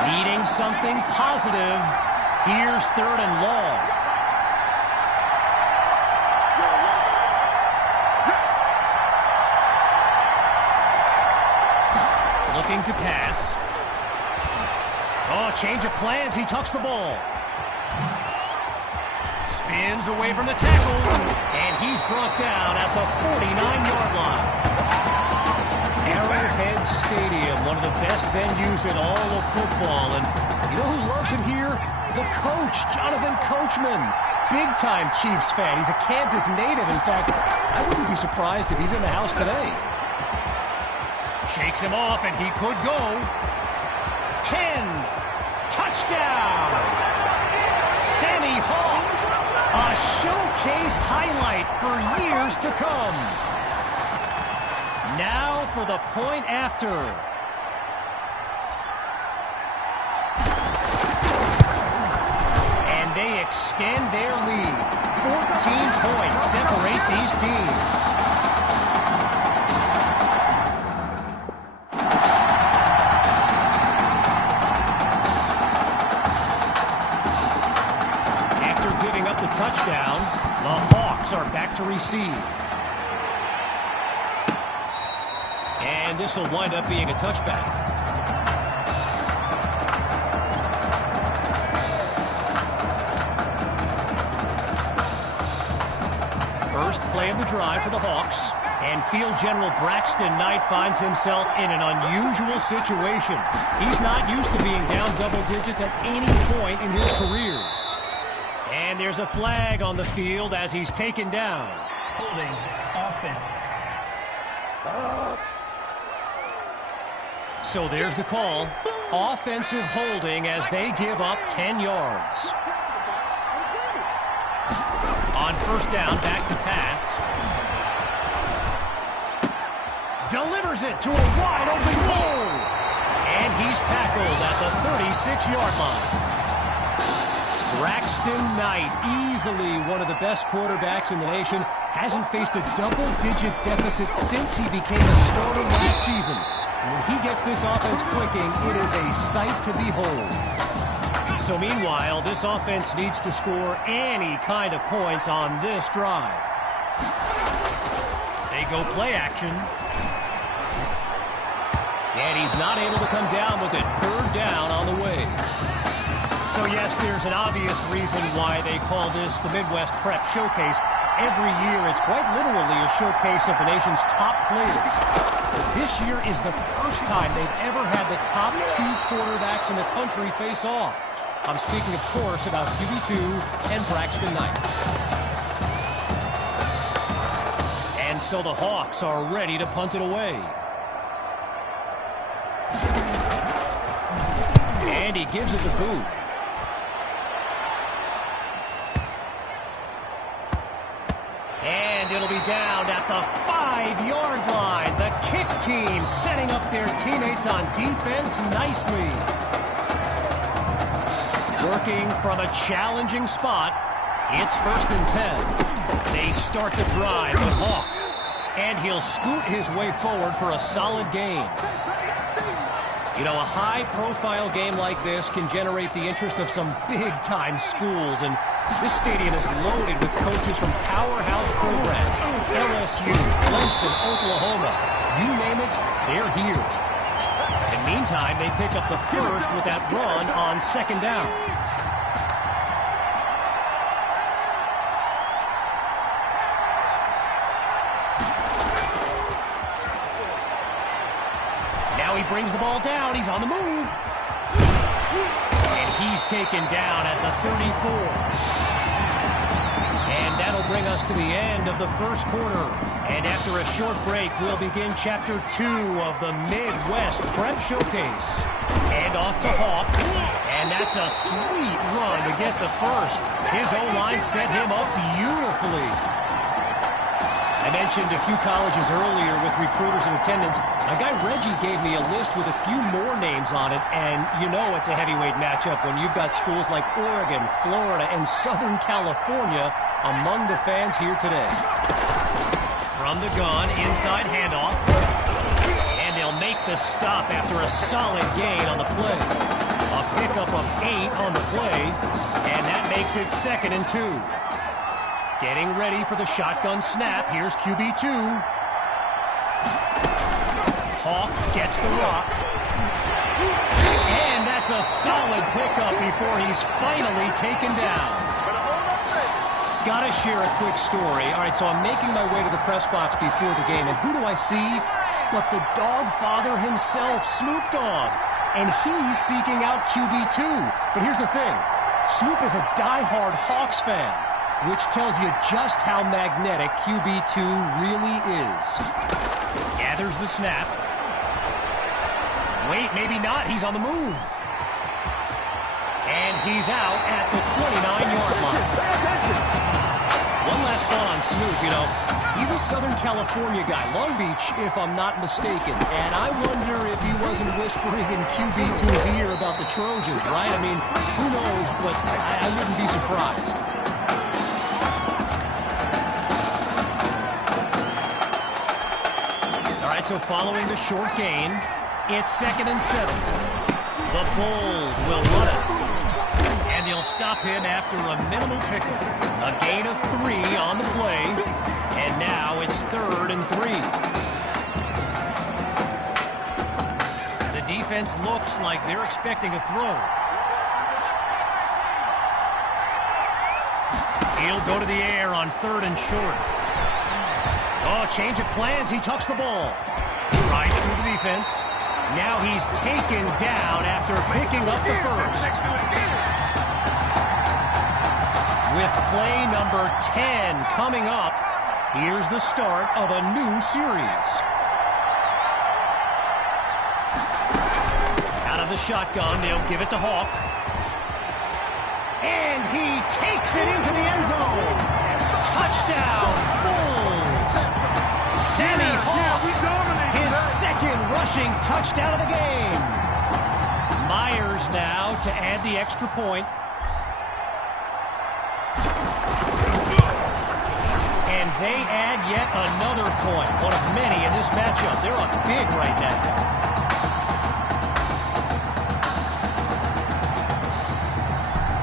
Needing something positive. Here's third and long. Looking to pass. Oh, change of plans. He tucks the ball. Spins away from the tackle. And he's brought down at the 49-yard line. Arrowhead Stadium, one of the best venues in all of football. And you know who loves it here? The coach, Jonathan Coachman. Big-time Chiefs fan. He's a Kansas native. In fact, I wouldn't be surprised if he's in the house today. Shakes him off, and he could go. 10. Touchdown! Sammy Hawk. A showcase highlight for years to come. Now for the point after. And they extend their lead. 14 points separate these teams. Touchdown. The Hawks are back to receive. And this will wind up being a touchback. First play of the drive for the Hawks. And field general Braxton Knight finds himself in an unusual situation. He's not used to being down double digits at any point in his career. And there's a flag on the field as he's taken down. Holding offense. So there's the call. Offensive holding as they give up 10 yards. On first down, back to pass. Delivers it to a wide open goal. And he's tackled at the 36-yard line. Braxton Knight, easily one of the best quarterbacks in the nation, hasn't faced a double-digit deficit since he became a starter last season. When he gets this offense clicking, it is a sight to behold. So meanwhile, this offense needs to score any kind of points on this drive. They go play action. And he's not able to come down with it. Third down on the way. So yes, there's an obvious reason why they call this the Midwest Prep Showcase. Every year, it's quite literally a showcase of the nation's top players. But this year is the first time they've ever had the top two quarterbacks in the country face off. I'm speaking, of course, about QB2 and Braxton Knight. And so the Hawks are ready to punt it away. And he gives it the boot. And it'll be down at the 5-yard line. The kick team setting up their teammates on defense nicely. Working from a challenging spot. It's 1st and 10. They start the drive with Hawk. And he'll scoot his way forward for a solid gain. You know, a high-profile game like this can generate the interest of some big-time schools, and this stadium is loaded with coaches from powerhouse programs. LSU, Clemson, Oklahoma, you name it, they're here. In the meantime, they pick up the first with that run on 2nd down. He brings the ball down. He's on the move. And he's taken down at the 34. And that'll bring us to the end of the first quarter. And after a short break, we'll begin Chapter 2 of the Midwest Prep Showcase. And off to Hawk. And that's a sweet run to get the first. His O-line set him up beautifully. I mentioned a few colleges earlier with recruiters in attendance. My guy Reggie gave me a list with a few more names on it, and you know it's a heavyweight matchup when you've got schools like Oregon, Florida, and Southern California among the fans here today. From the gun, inside handoff, and they'll make the stop after a solid gain on the play. A pickup of 8 on the play, and that makes it 2nd and 2. Getting ready for the shotgun snap. Here's QB2. Hawk gets the rock. And that's a solid pickup before he's finally taken down. Gotta share a quick story. All right, so I'm making my way to the press box before the game, and who do I see but the dog father himself, Snoop Dogg. And he's seeking out QB2. But here's the thing. Snoop is a diehard Hawks fan, which tells you just how magnetic QB2 really is. Gathers the snap. Wait, maybe not. He's on the move. And he's out at the 29-yard line. One last thought on Snoop. You know, he's a Southern California guy. Long Beach, if I'm not mistaken. And I wonder if he wasn't whispering in QB2's ear about the Trojans, right? I mean, who knows, but I wouldn't be surprised. So following the short gain, it's 2nd and 7. The Bulls will run it. And they'll stop him after a minimal pickup. A gain of 3 on the play. And now it's 3rd and 3. The defense looks like they're expecting a throw. He'll go to the air on 3rd and short. Oh, change of plans. He tucks the ball. Right through the defense. Now he's taken down after picking up the first. With play number 10 coming up, here's the start of a new series. Out of the shotgun, they'll give it to Hawk. And he takes it into the end zone. Touchdown, Bulls! Sammy Hawk, his 2nd rushing touchdown of the game. Myers now to add the extra point. And they add yet another point, one of many in this matchup. They're up big right now.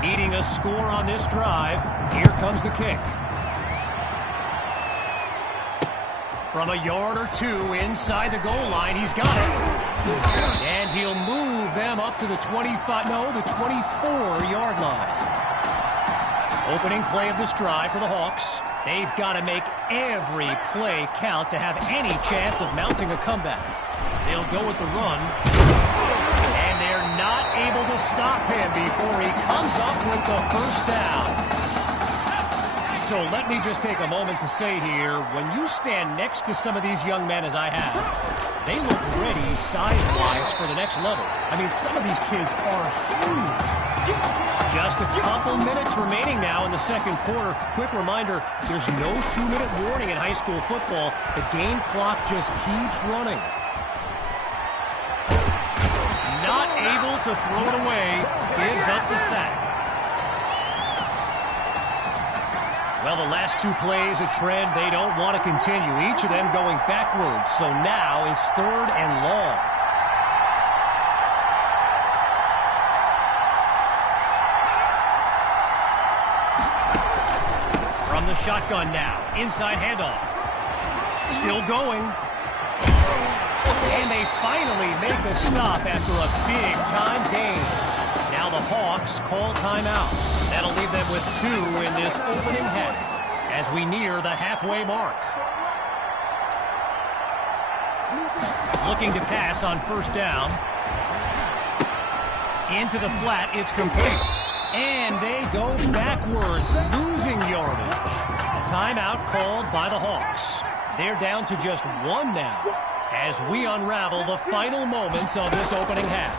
Needing a score on this drive, here comes the kick. From a yard or 2 inside the goal line, he's got it. And he'll move them up to the 24-yard line. Opening play of this drive for the Hawks. They've got to make every play count to have any chance of mounting a comeback. They'll go with the run. And they're not able to stop him time before he comes up with the first down. So let me just take a moment to say here, when you stand next to some of these young men as I have, they look ready size-wise for the next level. I mean, some of these kids are huge. Just a couple minutes remaining now in the second quarter. Quick reminder, there's no 2-minute warning in high school football. The game clock just keeps running. Not able to throw it away, gives up the sack. Well, the last two plays, a trend they don't want to continue. Each of them going backwards. So now it's 3rd and long. From the shotgun now. Inside handoff. Still going. And they finally make a stop after a big-time gain. Now the Hawks call timeout. That'll leave them with 2 in this opening half as we near the halfway mark. Looking to pass on first down. Into the flat, it's complete. And they go backwards, losing yardage. Timeout called by the Hawks. They're down to just 1 now as we unravel the final moments of this opening half.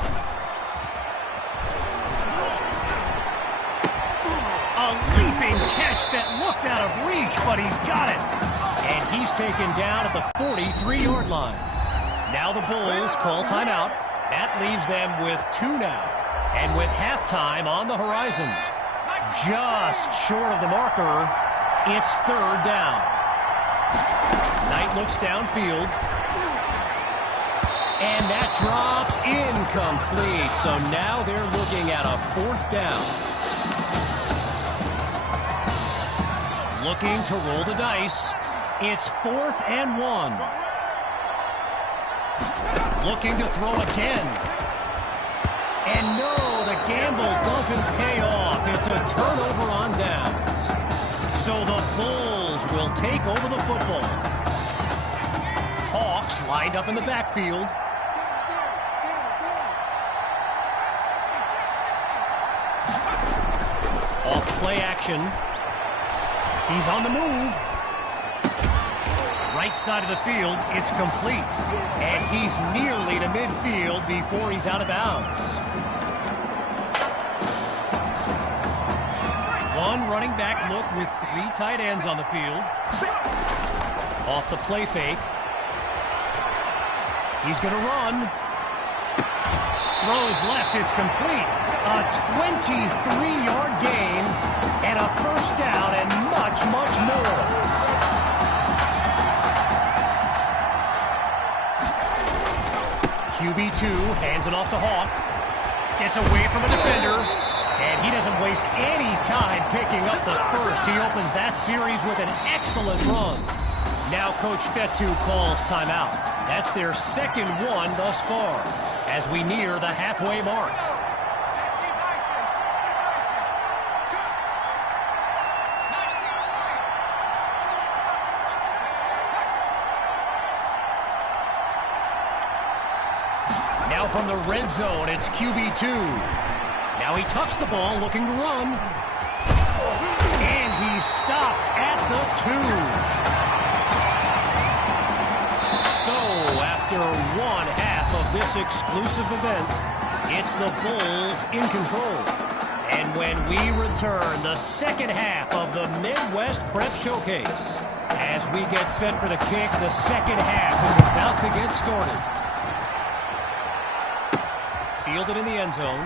A leaping catch that looked out of reach, but he's got it. And he's taken down at the 43-yard line. Now the Bulls call timeout. That leaves them with 2 now. And with halftime on the horizon, just short of the marker, it's 3rd down. Knight looks downfield. And that drops incomplete. So now they're looking at a 4th down. Looking to roll the dice. It's 4th and 1. Looking to throw again. And no, the gamble doesn't pay off. It's a turnover on downs. So the Bulls will take over the football. Hawks lined up in the backfield. Off play action. He's on the move. Right side of the field, it's complete. And he's nearly to midfield before he's out of bounds. One running back look with 3 tight ends on the field. Off the play fake. He's going to run. Throws left, it's complete. A 23-yard gain and a first down and much, much more. QB2 hands it off to Hawk. Gets away from a defender. And he doesn't waste any time picking up the first. He opens that series with an excellent run. Now Coach Fetu calls timeout. That's their 2nd one thus far as we near the halfway mark. Now from the red zone, it's QB2. Now he tucks the ball, looking to run. And he's stopped at the 2. So, after 1 half of this exclusive event, it's the Bulls in control. And when we return, the second half of the Midwest Prep Showcase. As we get set for the kick, the second half is about to get started. Fielded in the end zone.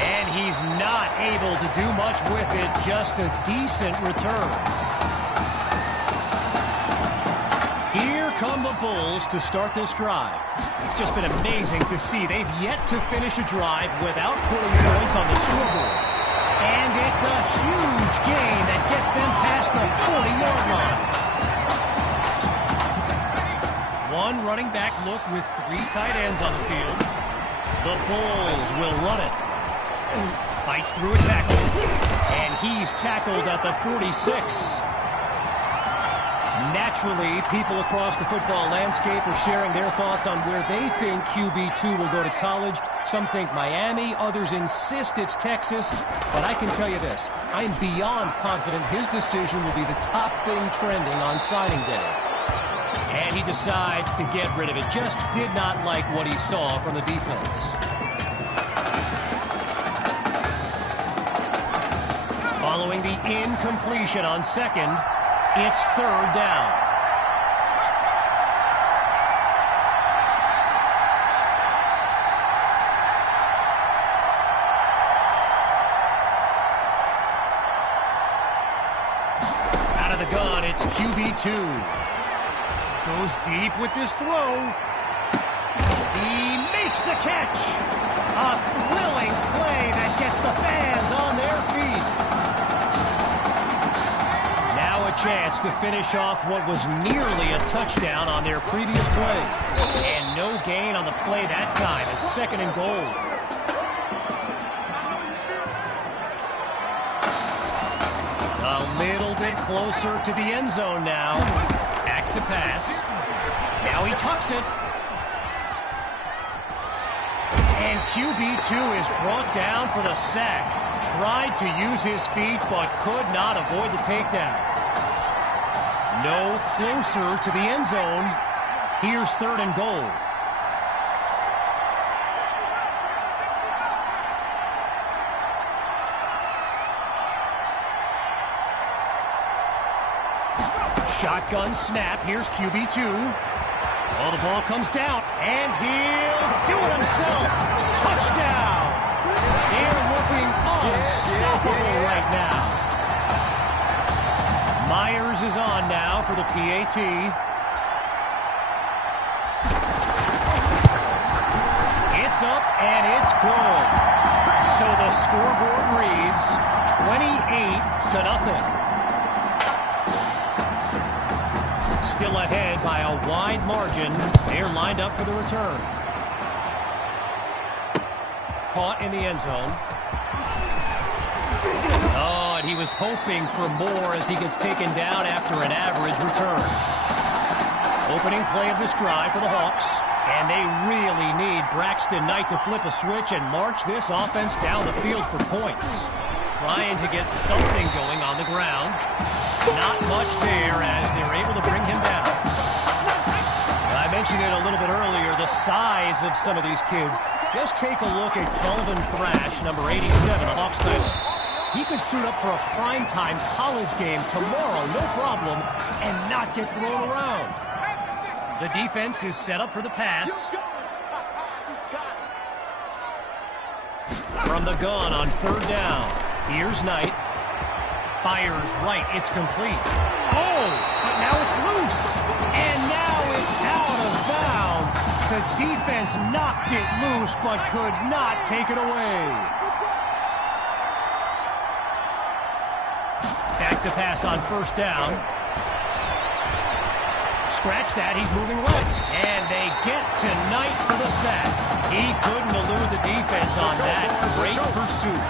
And he's not able to do much with it, just a decent return. Here come the Bulls to start this drive. It's just been amazing to see. They've yet to finish a drive without putting points on the scoreboard. And it's a huge gain that gets them past the 40-yard line. One running back look with 3 tight ends on the field. The Bulls will run it. Fights through a tackle. And he's tackled at the 46. Naturally, people across the football landscape are sharing their thoughts on where they think QB2 will go to college. Some think Miami, others insist it's Texas. But I can tell you this, I'm beyond confident his decision will be the top thing trending on signing day. And he decides to get rid of it. Just did not like what he saw from the defense. Following the incompletion on second, it's third down. Out of the gun, it's QB2. Goes deep with this throw. He makes the catch. A thrilling play that gets the fans on their feet. Now a chance to finish off what was nearly a touchdown on their previous play. And no gain on the play that time. It's second and goal. A little bit closer to the end zone now. Back to pass. Now he tucks it. And QB2 is brought down for the sack. Tried to use his feet, but could not avoid the takedown. No closer to the end zone. Here's third and goal. Shotgun snap. Here's QB2. Oh, the ball comes down, and he'll do it himself. Touchdown. They're looking unstoppable right now. Myers is on now for the PAT. It's up, and it's good. So the scoreboard reads 28-0. Still ahead by a wide margin. They're lined up for the return. Caught in the end zone. Oh, and he was hoping for more as he gets taken down after an average return. Opening play of this drive for the Hawks. And they really need Braxton Knight to flip a switch and march this offense down the field for points. Trying to get something going on the ground. Not much there as they're able to bring him down. I mentioned it a little bit earlier, the size of some of these kids. Just take a look at Kelvin Thrash, number 87, a Hawks title. He could suit up for a primetime college game tomorrow, no problem, and not get thrown around. The defense is set up for the pass. From the gun on third down, here's Knight. Fires right, it's complete. Oh, but now it's loose. And now it's out of bounds. The defense knocked it loose, but could not take it away. Back to pass on first down. Scratch that, he's moving left. And they get to Knight for the sack. He couldn't elude the defense on that. Great pursuit.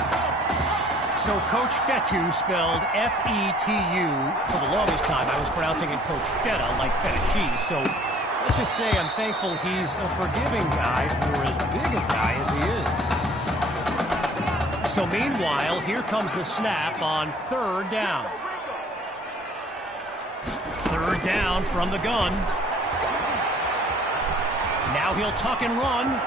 So Coach Fetu, spelled F-E-T-U, for the longest time I was pronouncing it Coach Feta, like feta cheese. So let's just say I'm thankful he's a forgiving guy for as big a guy as he is. So meanwhile, here comes the snap on third down. Third down from the gun. Now he'll tuck and run.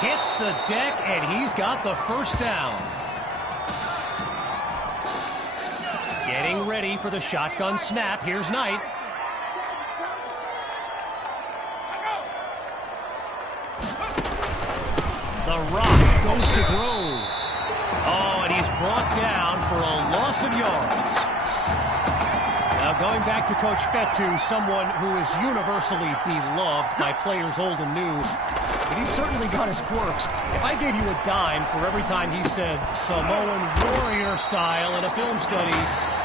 Hits the deck, and he's got the first down. Getting ready for the shotgun snap. Here's Knight. The rock goes to Grove. Oh, and he's brought down for a loss of yards. Now going back to Coach Fetu, someone who is universally beloved by players old and new. But he's certainly got his quirks. If I gave you a dime for every time he said Samoan warrior style in a film study,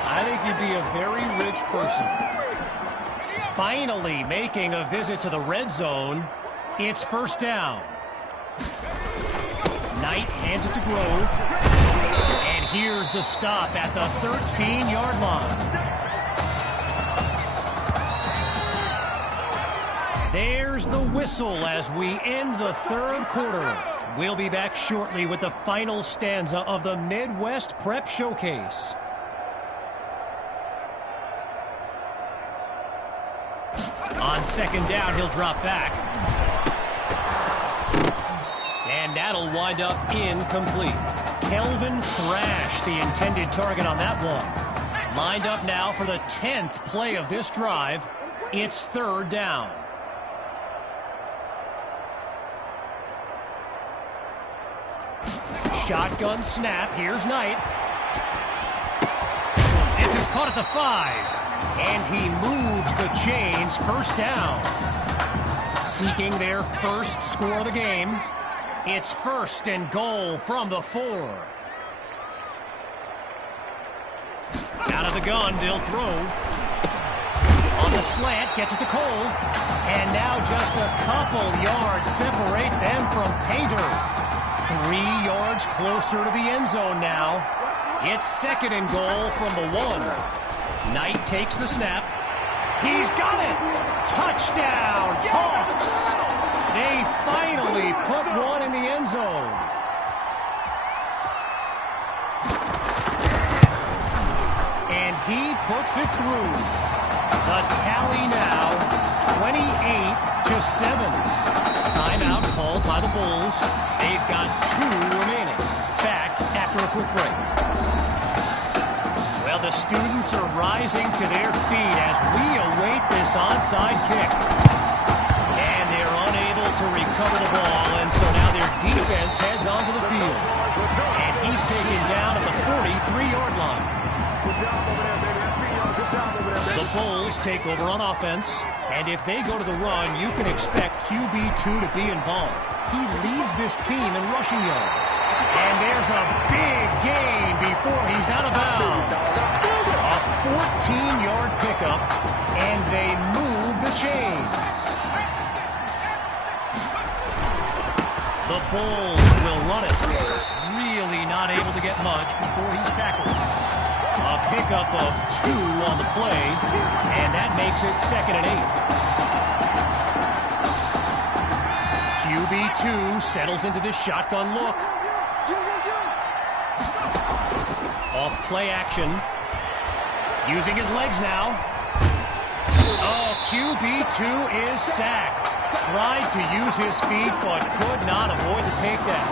I think you'd be a very rich person. Finally making a visit to the red zone, it's first down. Knight hands it to Grove. And here's the stop at the 13-yard line. There's the whistle as we end the third quarter. We'll be back shortly with the final stanza of the Midwest Prep Showcase. On second down, he'll drop back. And that'll wind up incomplete. Kelvin Thrash, the intended target on that one. Lined up now for the 10th play of this drive. It's third down. Shotgun snap. Here's Knight. This is caught at the 5. And he moves the chains. First down. Seeking their first score of the game. It's first and goal from the 4. Out of the gun, they'll throw. On the slant, gets it to Cole. And now just a couple yards separate them from pay dirt. 3 yards closer to the end zone now. It's second and goal from the 1. Knight takes the snap. He's got it! Touchdown, Hawks! They finally put one in the end zone. And he puts it through. The tally now, 28-7. Timeout called by the Bulls. They've got 2 remaining. Back after a quick break. Well, the students are rising to their feet as we await this onside kick. And they're unable to recover the ball, and so now their defense heads onto the field. And he's taken down at the 43-yard line. Good job over there, baby. I see y'all. Good job over there, baby. The Bulls take over on offense, and if they go to the run, you can expect QB2 to be involved. He leads this team in rushing yards. And there's a big gain before he's out of bounds. A 14-yard pickup, and they move the chains. The Bulls will run it. Really not able to get much before he's tackled. A pickup of 2 on the play, and that makes it second and 8. QB2 settles into this shotgun look. Off play action. Using his legs now. Oh, QB2 is sacked. Tried to use his feet, but could not avoid the takedown.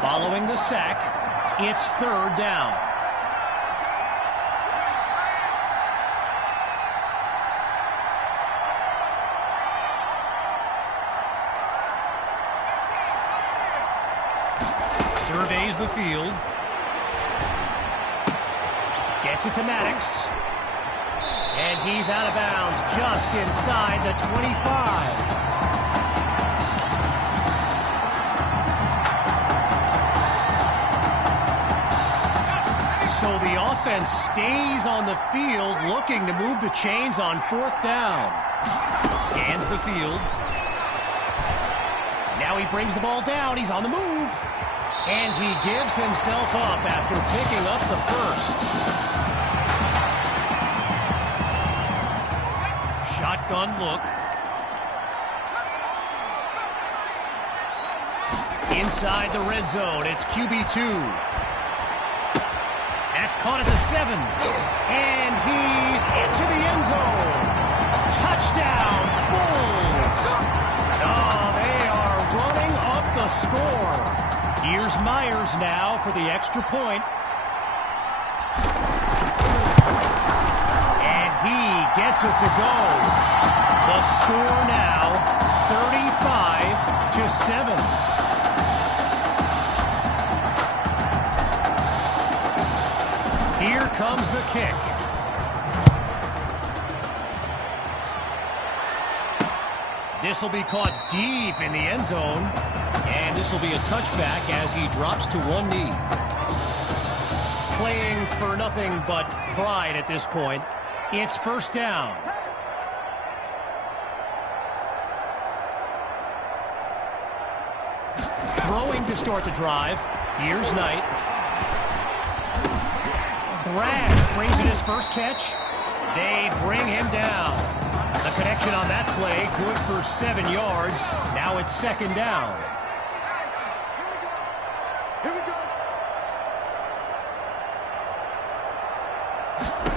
Following the sack, it's third down. Surveys the field. Gets it to Maddox. And he's out of bounds just inside the 25. So the offense stays on the field looking to move the chains on fourth down. Scans the field. Now he brings the ball down. He's on the move. And he gives himself up after picking up the first. Shotgun look. Inside the red zone, it's QB2. That's caught at the 7. And he's into the end zone. Touchdown, Bulls! Oh, they are running up the score. Here's Myers now for the extra point. And he gets it to go. The score now, 35-7. Here comes the kick. This will be caught deep in the end zone. And this will be a touchback as he drops to one knee. Playing for nothing but pride at this point. It's first down. Throwing to start the drive. Here's Knight. crash brings in his first catch. They bring him down. The connection on that play, good for 7 yards. Now it's second down. Here we go.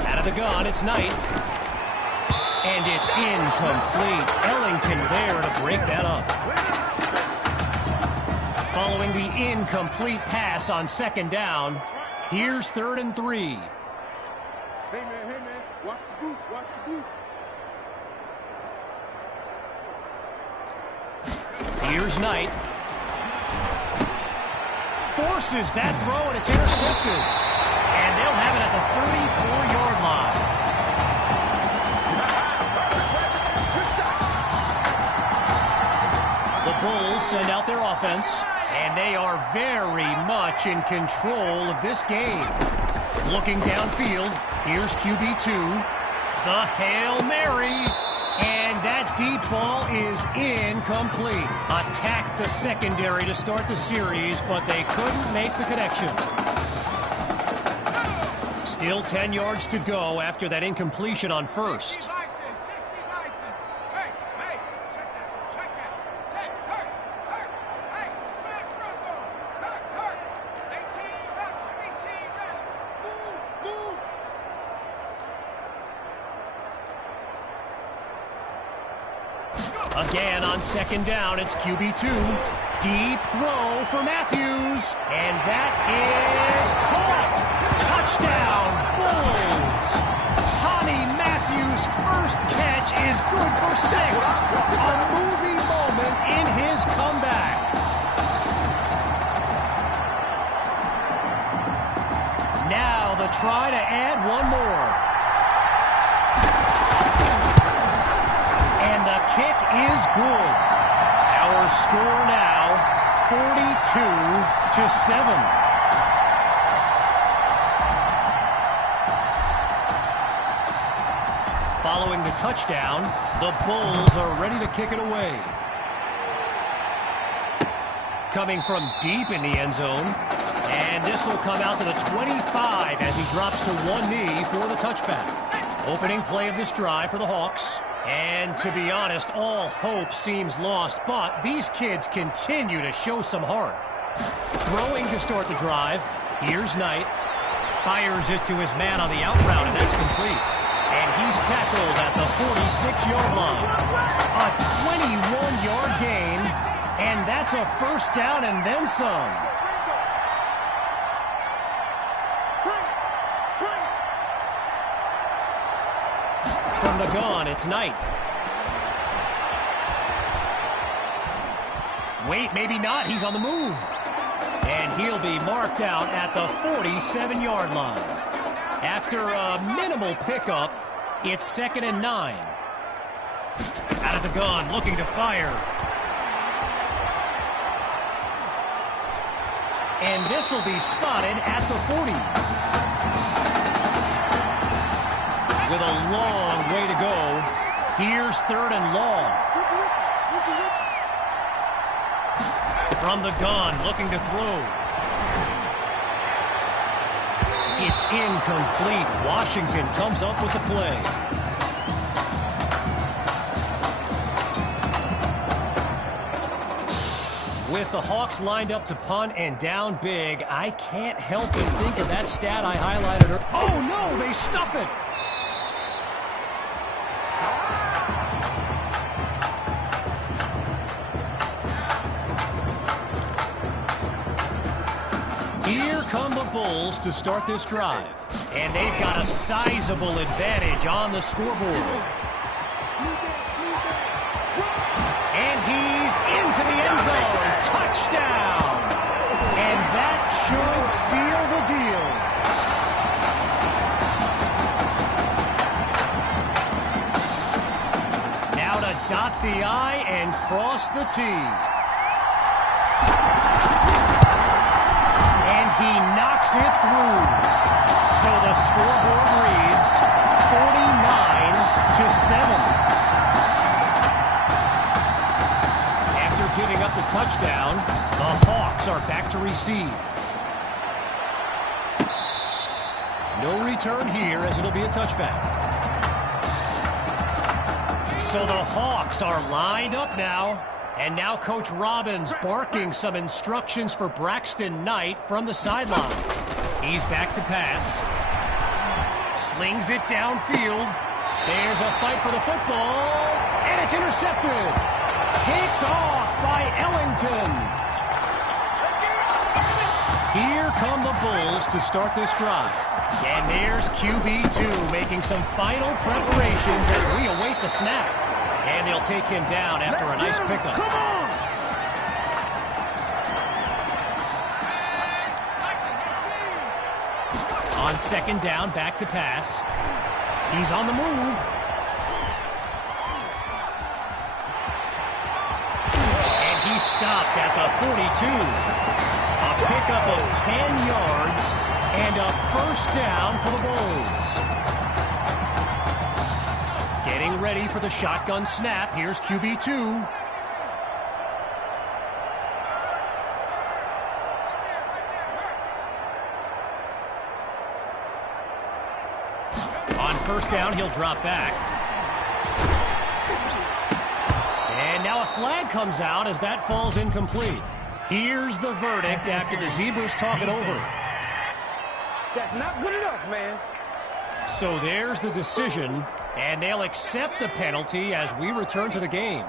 Out of the gun, it's Knight. And it's incomplete. Ellington there to break that up. Following the incomplete pass on second down, here's 3rd and 3. Hey, man, watch the boot, watch the boot. Here's Knight. Forces that throw, and it's intercepted. And they'll have it at the 34-yard line. The Bulls send out their offense, and they are very much in control of this game. Looking downfield, here's QB2. The Hail Mary. And that deep ball is incomplete. Attacked the secondary to start the series, but they couldn't make the connection. Still 10 yards to go after that incompletion on first. Again on second down, it's QB2. Deep throw for Matthews. And that is caught. Touchdown, Bulls. Tommy Matthews' first catch is good for 6. A movie moment in his comeback. Now the try to add one more. And the kick is good. Our score now, 42-7. Following the touchdown, the Bulls are ready to kick it away. Coming from deep in the end zone. And this will come out to the 25 as he drops to one knee for the touchback. Opening play of this drive for the Hawks. And to be honest, all hope seems lost, but these kids continue to show some heart. Throwing to start the drive. Here's Knight. Fires it to his man on the out route, and that's complete. And he's tackled at the 46-yard line. A 21-yard gain, and that's a first down and then some. From the gun, it's Knight. Wait, maybe not. He's on the move. And he'll be marked out at the 47-yard line. After a minimal pickup, it's 2nd and 9. Out of the gun, looking to fire. And this will be spotted at the 40. With a long way to go, here's 3rd and long. From the gun, looking to throw. It's incomplete. Washington comes up with the play. With the Hawks lined up to punt and down big, I can't help but think of that stat I highlighted. Oh, no, they stuff it. Here come the Bulls to start this drive. And they've got a sizable advantage on the scoreboard. And he's into the end zone. Touchdown! And that should seal the deal. Now to dot the I and cross the T. And he knocks it through. So the scoreboard reads 49-7. After giving up the touchdown, the Hawks are back to receive. No return here as it'll be a touchback. So the Hawks are lined up now. And now Coach Robbins barking some instructions for Braxton Knight from the sideline. He's back to pass. Slings it downfield. There's a fight for the football. And it's intercepted. Picked off by Ellington. Here come the Bulls to start this drive. And there's QB2 making some final preparations as we await the snap. And they'll take him down after a nice pickup. Come on! On second down, back to pass. He's on the move. And he's stopped at the 42. A pickup of 10 yards and a first down for the Bulls. Getting ready for the shotgun snap. Here's QB2. On first down, he'll drop back. And now a flag comes out as that falls incomplete. Here's the verdict after the Zebras talk it over. That's not good enough, man. So there's the decision, and they'll accept the penalty as we return to the game.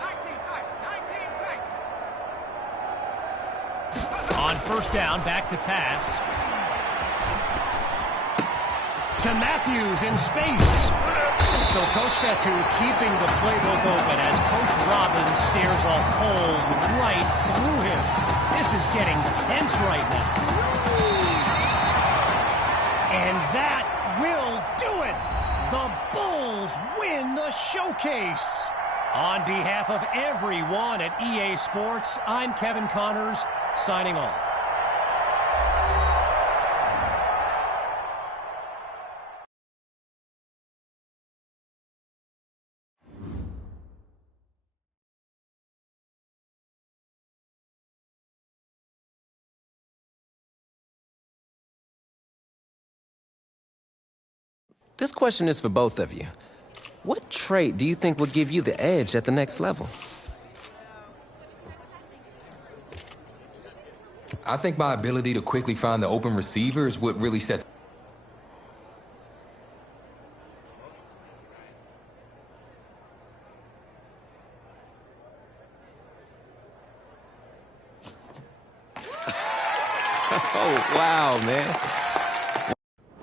19 tight. On first down, back to pass. To Matthews in space. So Coach Fatou keeping the playbook open as Coach Robbins stares a hole right through him. This is getting tense right now. And that will do it. The Bulls win the showcase. On behalf of everyone at EA Sports, I'm Kevin Connors, signing off. This question is for both of you. What trait do you think will give you the edge at the next level? I think my ability to quickly find the open receiver is what really sets. Oh, wow, man.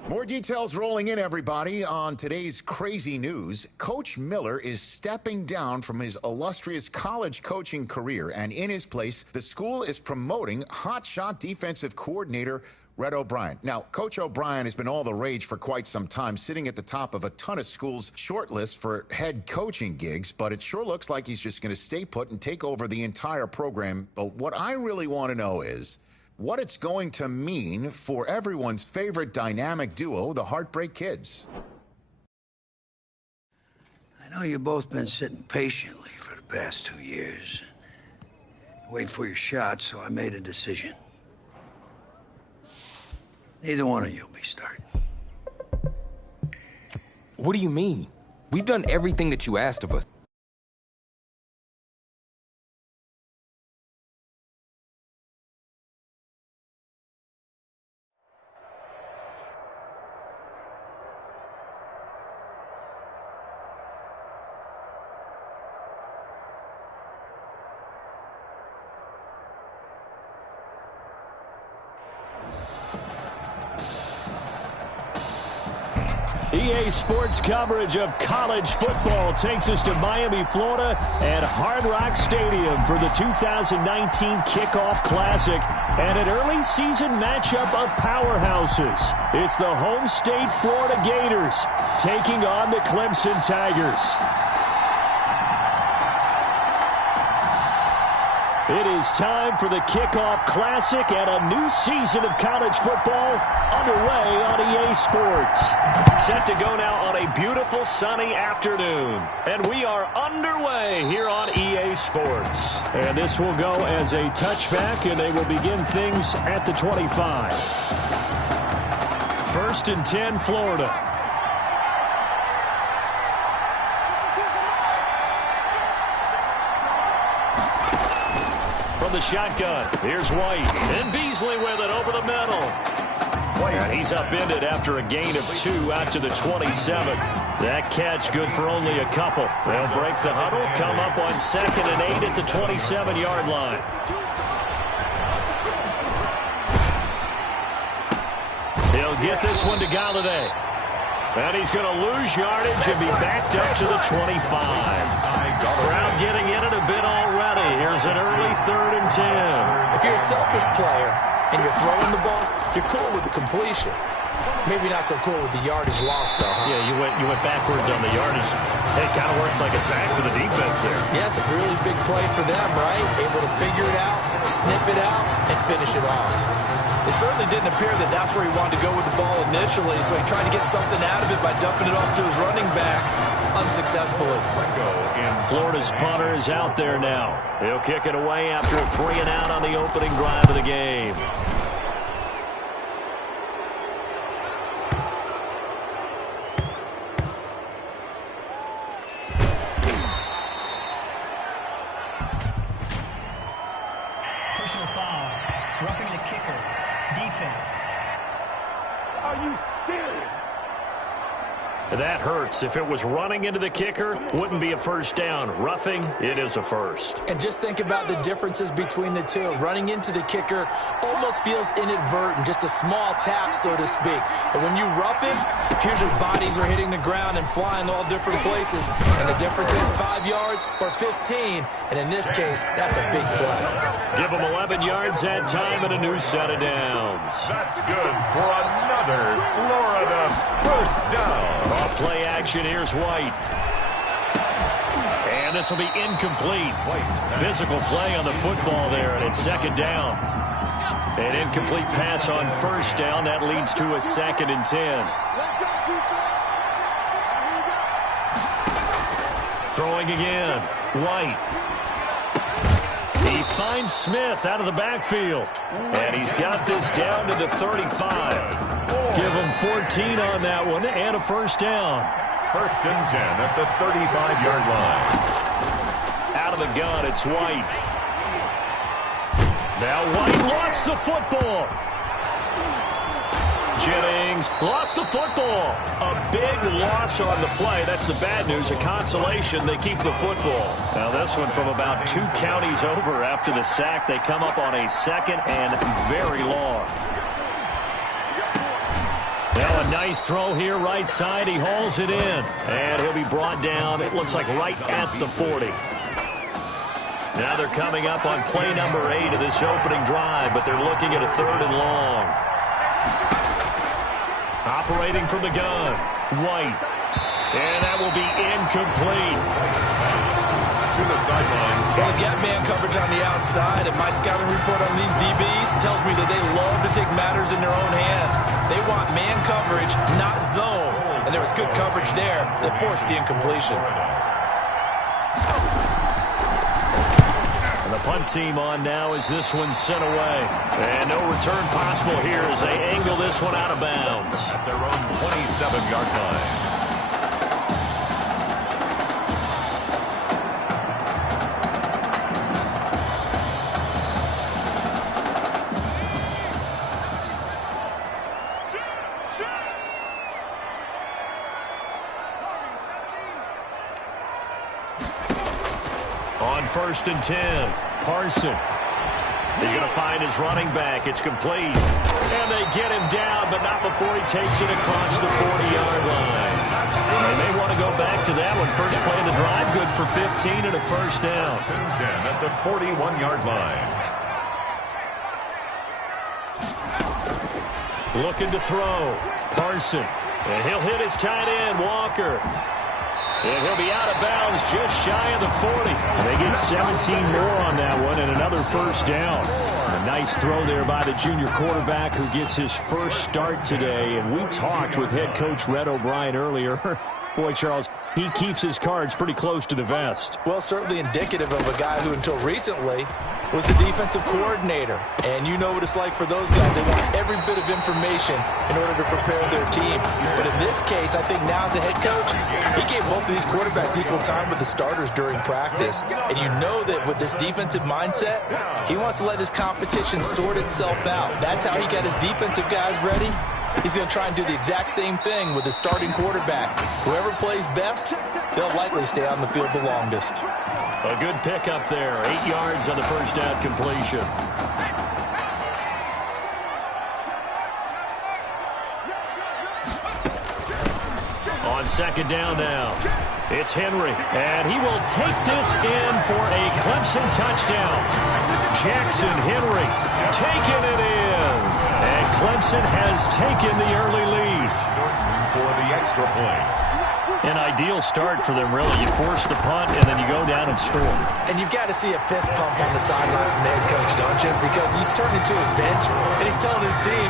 More details rolling in, everybody, on today's crazy news. Coach Miller is stepping down from his illustrious college coaching career, and in his place, the school is promoting hotshot defensive coordinator Red O'Brien. Now, Coach O'Brien has been all the rage for quite some time, sitting at the top of a ton of schools' shortlist for head coaching gigs, but it sure looks like he's just going to stay put and take over the entire program. But what I really want to know is what it's going to mean for everyone's favorite dynamic duo, the Heartbreak Kids. I know you've both been sitting patiently for the past 2 years, waiting for your shot, so I made a decision. Neither one of you will be starting. What do you mean? We've done everything that you asked of us. EA Sports coverage of college football takes us to Miami, Florida, and Hard Rock Stadium for the 2019 Kickoff Classic and an early season matchup of powerhouses. It's the home state Florida Gators taking on the Clemson Tigers. It is time for the Kickoff Classic and a new season of college football underway on EA Sports. Set to go now on a beautiful sunny afternoon. And we are underway here on EA Sports. And this will go as a touchback, and they will begin things at the 25. 1st and 10, Florida. From the shotgun, here's White. And Beasley with it over the middle. And he's upended after a gain of 2 out to the 27. That catch good for only a couple. They'll break the huddle, come up on 2nd and 8 at the 27-yard line. He'll get this one to Galladay. And he's going to lose yardage and be backed up to the 25. Crowd getting in it a bit already. Here's an early 3rd and 10. If you're a selfish player and you're throwing the ball, you're cool with the completion. Maybe not so cool with the yardage loss, though, huh? Yeah, you went backwards on the yardage. It kind of works like a sack for the defense there. Yeah, it's a really big play for them, right? Able to figure it out, sniff it out, and finish it off. It certainly didn't appear that that's where he wanted to go with the ball initially, so he tried to get something out of it by dumping it off to his running back unsuccessfully. Florida's punter is out there now. He'll kick it away after a 3-and-out on the opening drive of the game. Personal foul. Roughing the kicker. Defense. Are you serious? That hurts. If it was running into the kicker, wouldn't be a first down. Roughing, it is a first. And just think about the differences between the two. Running into the kicker almost feels inadvertent, just a small tap, so to speak. But when you rough him, here's your bodies are hitting the ground and flying all different places. And the difference is 5 yards or 15. And in this case, that's a big play. Give him 11 yards that time and a new set of downs. That's good for another Florida first down. Off play action, here's White. And this will be incomplete. Physical play on the football there, and it's 2nd down. An incomplete pass on 1st down. That leads to a 2nd and 10. Throwing again. White. He finds Smith out of the backfield. And he's got this down to the 35. Give him 14 on that one and a first down. 1st and 10 at the 35-yard line. Out of the gun, it's White. Now White lost the football. Jennings lost the football. A big loss on the play. That's the bad news. A consolation, they keep the football. Now this one from about 2 counties over after the sack. They come up on a 2nd and very long. Now a nice throw here, right side. He hauls it in. And he'll be brought down, it looks like right at the 40. Now they're coming up on play number 8 of this opening drive, but they're looking at a 3rd and long. Operating from the gun, White. And that will be incomplete. To the sideline. Well, we've got man coverage on the outside, and my scouting report on these DBs tells me that they love to take matters in their own hands. They want man coverage, not zone. And there was good coverage there that forced the incompletion. And the punt team on now as this one's sent away. And no return possible here as they angle this one out of bounds. At their own 27-yard line. On 1st and 10, Parson. He's going to find his running back. It's complete. And they get him down, but not before he takes it across the 40-yard line. They may want to go back to that one. First play of the drive, good for 15 and a first down. 10 at the 41-yard line. Looking to throw. Parson. And he'll hit his tight end, Walker. And he'll be out of bounds just shy of the 40. And they get 17 more on that one and another first down. A nice throw there by the junior quarterback who gets his first start today. And we talked with head coach Red O'Brien earlier. Boy, Charles, he keeps his cards pretty close to the vest. Well, certainly indicative of a guy who until recently was the defensive coordinator. And you know what it's like for those guys. They want every bit of information in order to prepare their team. But in this case, I think now as a head coach, he gave both of these quarterbacks equal time with the starters during practice. And you know that with this defensive mindset, he wants to let his competition sort itself out. That's how he got his defensive guys ready. He's going to try and do the exact same thing with his starting quarterback. Whoever plays best, they'll likely stay on the field the longest. A good pickup there. 8 yards on the first down completion. On second down now, it's Henry, and he will take this in for a Clemson touchdown. Jackson Henry taking it in. And Clemson has taken the early lead. For the extra point. An ideal start for them, really. You force the punt, and then you go down and score. And you've got to see a fist pump on the sideline from the head coach, don't you? Because he's turning to his bench, and he's telling his team,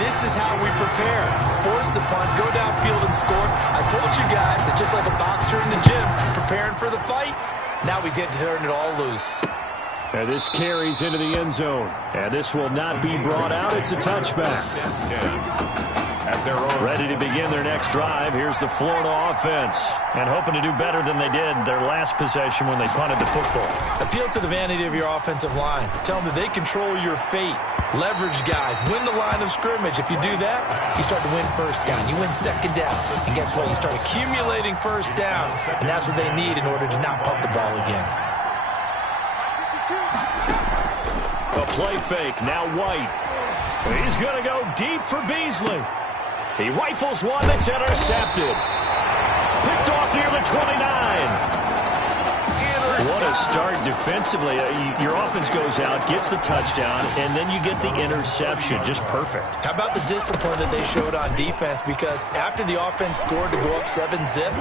this is how we prepare. Force the punt, go downfield and score. I told you guys, it's just like a boxer in the gym preparing for the fight. Now we get to turn it all loose. And this carries into the end zone. And this will not be brought out. It's a touchback. Ready to begin their next drive. Here's the Florida offense. And hoping to do better than they did their last possession when they punted the football. Appeal to the vanity of your offensive line. Tell them that they control your fate. Leverage guys. Win the line of scrimmage. If you do that, you start to win first down. You win second down. And guess what? You start accumulating first downs. And that's what they need in order to not punt the ball again. A play fake, now White. He's going to go deep for Beasley. He rifles one that's intercepted. Picked off near the 29. What a start defensively. Your offense goes out, gets the touchdown, and then you get the interception. Just perfect. How about the discipline that they showed on defense? Because after the offense scored to go up 7-zip,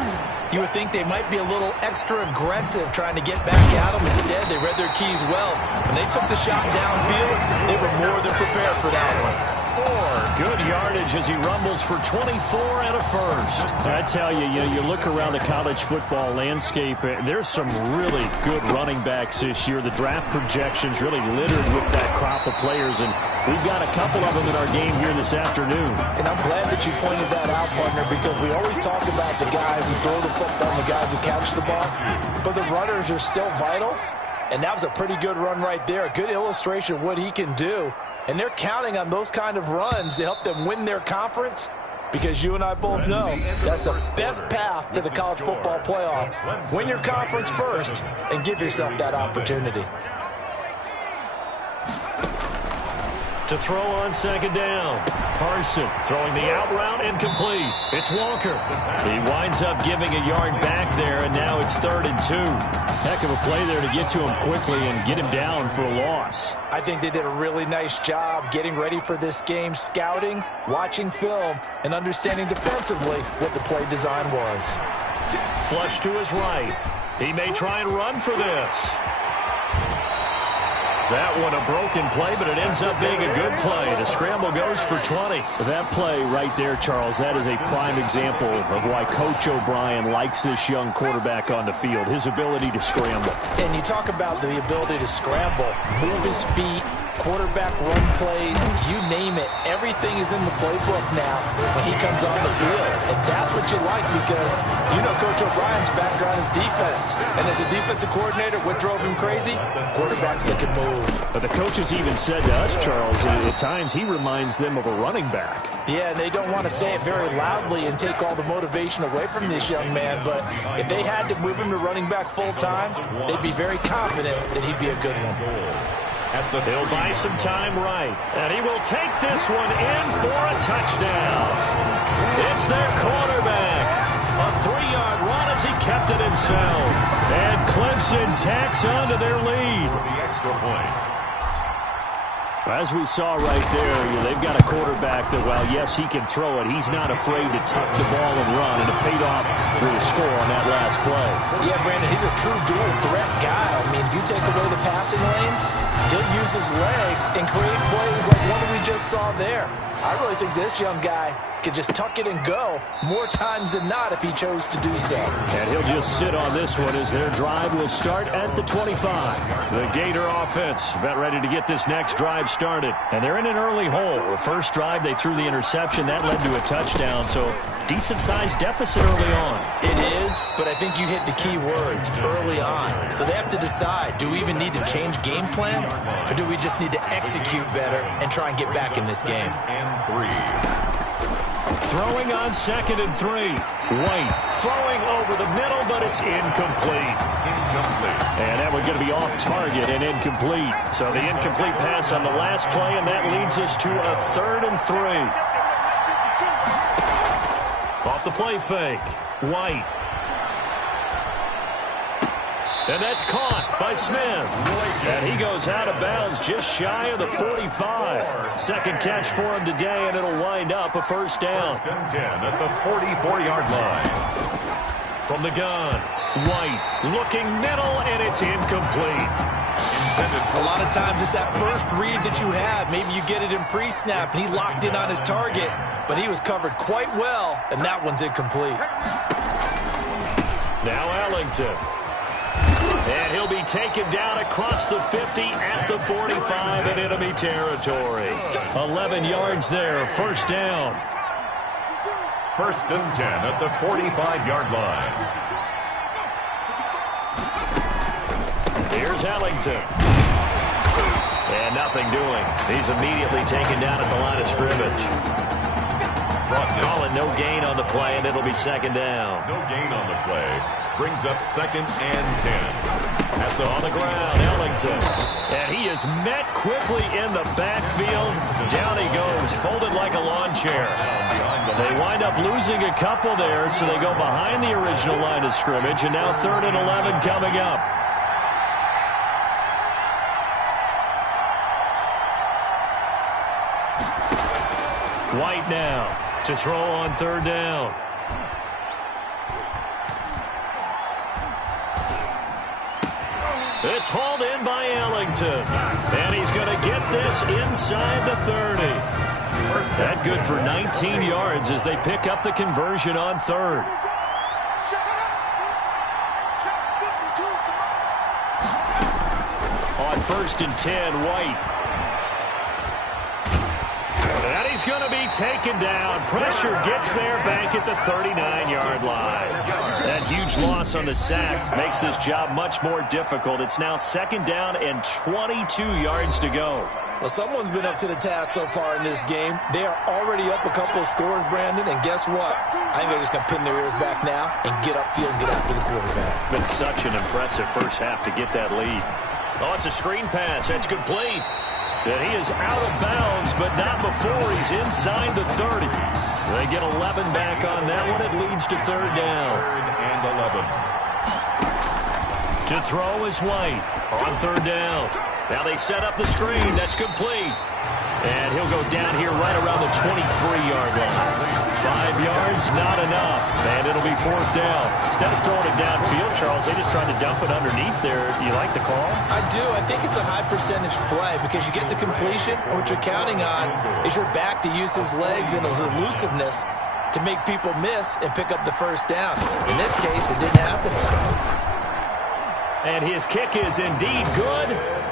you would think they might be a little extra aggressive trying to get back at them. Instead, they read their keys well. When they took the shot downfield, they were more than prepared for that one. Good yardage as he rumbles for 24 and a first. I tell you, you look around the college football landscape, there's some really good running backs this year. The draft projections really littered with that crop of players, and we've got a couple of them in our game here this afternoon. And I'm glad that you pointed that out, partner, because we always talk about the guys who throw the football and the guys who catch the ball, but the runners are still vital, and that was a pretty good run right there, a good illustration of what he can do. And they're counting on those kind of runs to help them win their conference, because you and I both know that's the best path to the college football playoff. Win your conference first and give yourself that opportunity. To throw on second down. Carson throwing the out route incomplete. It's Walker. He winds up giving a yard back there, and now it's 3rd and 2. Heck of a play there to get to him quickly and get him down for a loss. I think they did a really nice job getting ready for this game, scouting, watching film, and understanding defensively what the play design was. Flush to his right. He may try and run for this. That one a broken play, but it ends up being a good play. The scramble goes for 20. That play right there, Charles, that is a prime example of why Coach O'Brien likes this young quarterback on the field, his ability to scramble. And you talk about the ability to scramble, move his feet, quarterback run plays, you name it. Everything is in the playbook now when he comes on the field. And that's what you like, because you know Coach O'Brien's background is defense. And as a defensive coordinator, what drove him crazy? Quarterbacks that can move. But the coaches even said to us, Charles, at times he reminds them of a running back. Yeah, and they don't want to say it very loudly and take all the motivation away from this young man, but if they had to move him to running back full-time, they'd be very confident that he'd be a good one. He'll buy some time right, and he will take this one in for a touchdown. It's their quarterback. A 3-yard run as he kept it himself. And Clemson tacks on to their lead. The extra point. As we saw right there, they've got a quarterback that, while, yes, he can throw it, he's not afraid to tuck the ball and run, and it paid off with a score on that last play. Yeah, Brandon, he's a true dual threat guy. I mean, if you take away the passing lanes, he'll use his legs and create plays like one we just saw there. I really think this young guy could just tuck it and go more times than not if he chose to do so. And he'll just sit on this one as their drive will start at the 25. The Gator offense about ready to get this next drive started. And they're in an early hole. The first drive, they threw the interception. That led to a touchdown, so decent-sized deficit early on. It is, but I think you hit the key words, early on. So they have to decide, do we even need to change game plan, or do we just need to execute better and try and get back in this game? Throwing on 2nd and 3. White throwing over the middle, but it's incomplete. And that one's going to be off target and incomplete. So the incomplete pass on the last play, and that leads us to a 3rd and 3. Off the play fake. White. And that's caught by Smith. And he goes out of bounds just shy of the 45. Second catch for him today, and it'll wind up a first down. 1st and 10 at the 44-yard line. From the gun, White looking middle, and it's incomplete. A lot of times it's that first read that you have. Maybe you get it in pre-snap, and he locked in on his target, but he was covered quite well, and that one's incomplete. Now Ellington. And he'll be taken down across the 50 at the 45 in enemy territory. 11 yards there, first down. 1st and 10 at the 45-yard line. Here's Ellington. And nothing doing. He's immediately taken down at the line of scrimmage. Calling no gain on the play, and it'll be 2nd down. No gain on the play. Brings up 2nd and 10. On the ground, Ellington. And he is met quickly in the backfield. Down he goes, folded like a lawn chair. They wind up losing a couple there, so they go behind the original line of scrimmage, and now 3rd and 11 coming up. White now to throw on 3rd down. It's hauled in by Ellington. And he's going to get this inside the 30. That good for 19 yards as they pick up the conversion on 3rd. On 1st and 10, White. And he's going to be taken down. Pressure gets there back at the 39-yard line. That huge loss on the sack makes this job much more difficult. It's now 2nd down and 22 yards to go. Well, someone's been up to the task so far in this game. They are already up a couple of scores, Brandon, and guess what? I think they're just going to pin their ears back now and get upfield and get after the quarterback. Been such an impressive first half to get that lead. Oh, it's a screen pass. That's complete. And he is out of bounds, but not before he's inside the 30. They get 11 back on that one. It leads to 3rd down. 3rd and 11. To throw is White on 3rd down. Now they set up the screen. That's complete. And he'll go down here right around the 23-yard line. 5 yards, not enough. And it'll be 4th down. Instead of throwing it downfield, Charles, they just tried to dump it underneath there. You like the call? I do. I think it's a high-percentage play because you get the completion, and what you're counting on is your back to use his legs and his elusiveness to make people miss and pick up the first down. In this case, it didn't happen. And his kick is indeed good,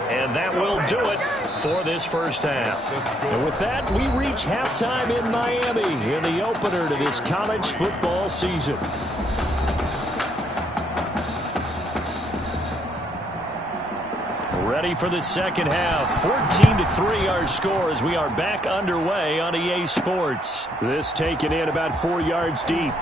and that will do it for this first half. And with that, we reach halftime in Miami in the opener to this college football season. Ready for the second half. 14-3 our score as we are back underway on EA Sports. This taken in about 4 yards deep.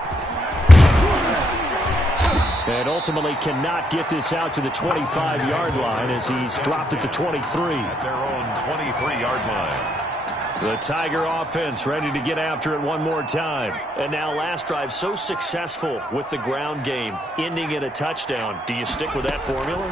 And ultimately cannot get this out to the 25-yard line as he's dropped at the 23. At their own 23-yard line. The Tiger offense ready to get after it one more time. And now last drive so successful with the ground game, ending in a touchdown. Do you stick with that formula?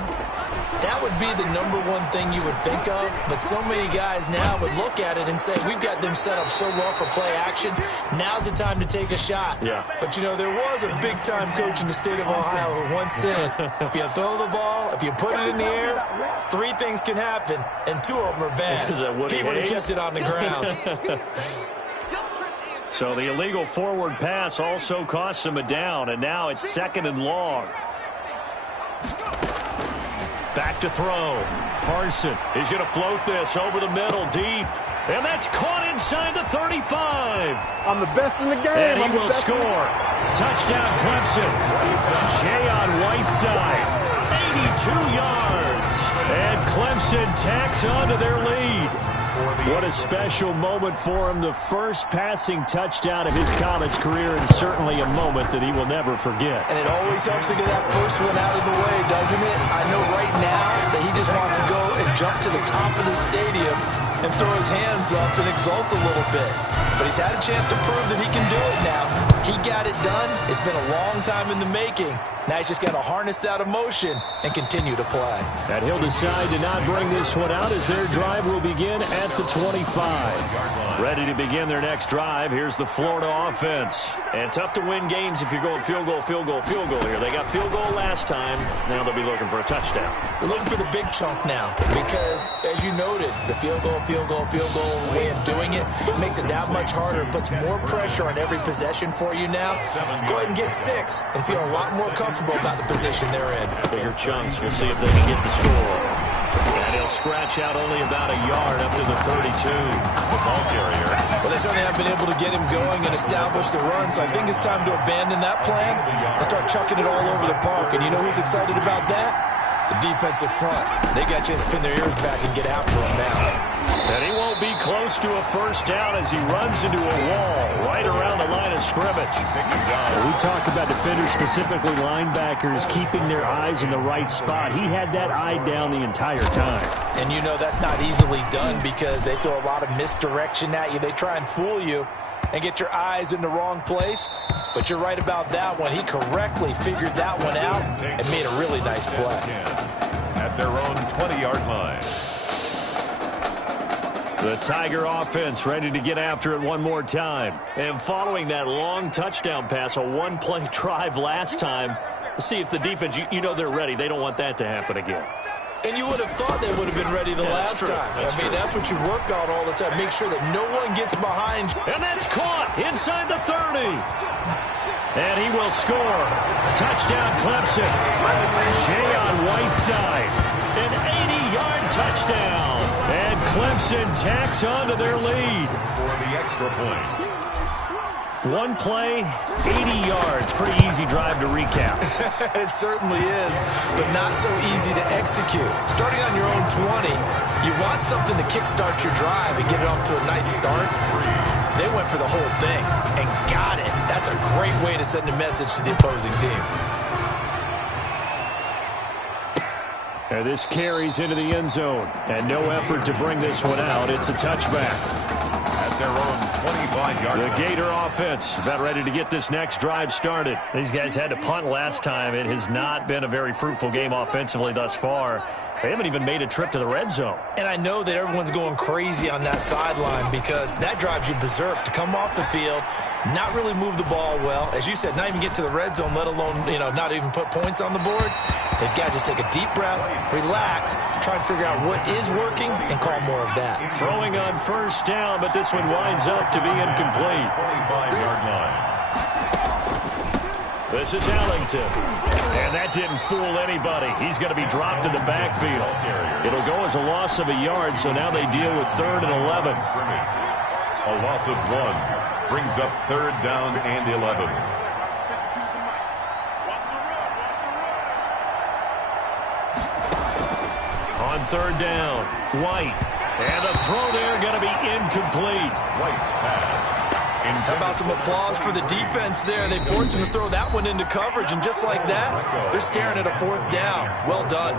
That would be the #1 thing you would think of, but so many guys now would look at it and say, we've got them set up so well for play action. Now's the time to take a shot. Yeah. But, you know, there was a big-time coach in the state of Ohio who once said, if you throw the ball, if you put it in the air, 3 things can happen, and 2 of them are bad. Is that Woody he would have Hayes? kept it on the ground. So the illegal forward pass also costs him a down, and now it's 2nd and long. Back to throw. Parson, he's going to float this over the middle, deep. And that's caught inside the 35. I'm the best in the game. And he will score. Touchdown, Clemson. Jay on Whiteside. 82 yards. And Clemson tacks on to their lead. What a special moment for him. The first passing touchdown of his college career, and certainly a moment that he will never forget. And it always helps to get that first one out of the way, doesn't it? I know right now that he just wants to go and jump to the top of the stadium and throw his hands up and exult a little bit. But he's had a chance to prove that he can do it now. He got it done. It's been a long time in the making. Now he's just got to harness that emotion and continue to play. And he'll decide to not bring this one out as their drive will begin at the 25. Ready to begin their next drive. Here's the Florida offense. And tough to win games if you're going field goal, field goal, field goal here. They got field goal last time. Now they'll be looking for a touchdown. They're looking for the big chunk now because, as you noted, the field goal way of doing it makes it that much harder. It puts more pressure on every possession for you now. Go ahead and get 6 and feel a lot more comfortable about the position they're in. Bigger chunks. We'll see if they can get the score. And he'll scratch out only about a yard up to the 32. The ball carrier. Well, they certainly have been able to get him going and establish the run, so I think it's time to abandon that plan and start chucking it all over the park. And you know who's excited about that? The defensive front. They got a chance to pin their ears back and get after him now. And he won't be close to a first down as he runs into a wall right around the line of scrimmage. We talk about defenders, specifically linebackers, keeping their eyes in the right spot. He had that eye down the entire time. And you know that's not easily done because they throw a lot of misdirection at you. They try and fool you and get your eyes in the wrong place. But you're right about that one. He correctly figured that one out and made a really nice play. At their own 20-yard line. The Tiger offense ready to get after it one more time. And following that long touchdown pass, a one-play drive last time, let's see if the defense, you know they're ready. They don't want that to happen again. And you would have thought they would have been ready the last time. That's what you work on all the time. Make sure that no one gets behind you. And that's caught inside the 30. And he will score. Touchdown, Clemson. Jay on Whiteside. An 80-yard touchdown. And Clemson tacks on to their lead. For the extra point. One play, 80 yards. Pretty easy drive to recap. It certainly is, but not so easy to execute. Starting on your own 20, you want something to kickstart your drive and get it off to a nice start. They went for the whole thing and got it. That's a great way to send a message to the opposing team. And this carries into the end zone. And no effort to bring this one out. It's a touchback. At their own 25-yard line. The Gator offense about ready to get this next drive started. These guys had to punt last time. It has not been a very fruitful game offensively thus far. They haven't even made a trip to the red zone. And I know that everyone's going crazy on that sideline because that drives you berserk to come off the field, not really move the ball well. As you said, not even get to the red zone, let alone, not even put points on the board. They've got to just take a deep breath, relax, try and figure out what is working, and call more of that. Throwing on first down, but this one winds up to be incomplete. 25-yard line. This is Ellington. And that didn't fool anybody. He's going to be dropped in the backfield. It'll go as a loss of a yard, so now they deal with 3rd and 11. A loss of 1 brings up 3rd down and 11. On 3rd down, White. And a throw there going to be incomplete. White's pass. How about some applause for the defense there? They forced him to throw that one into coverage, and just like that, they're staring at a 4th down. Well done.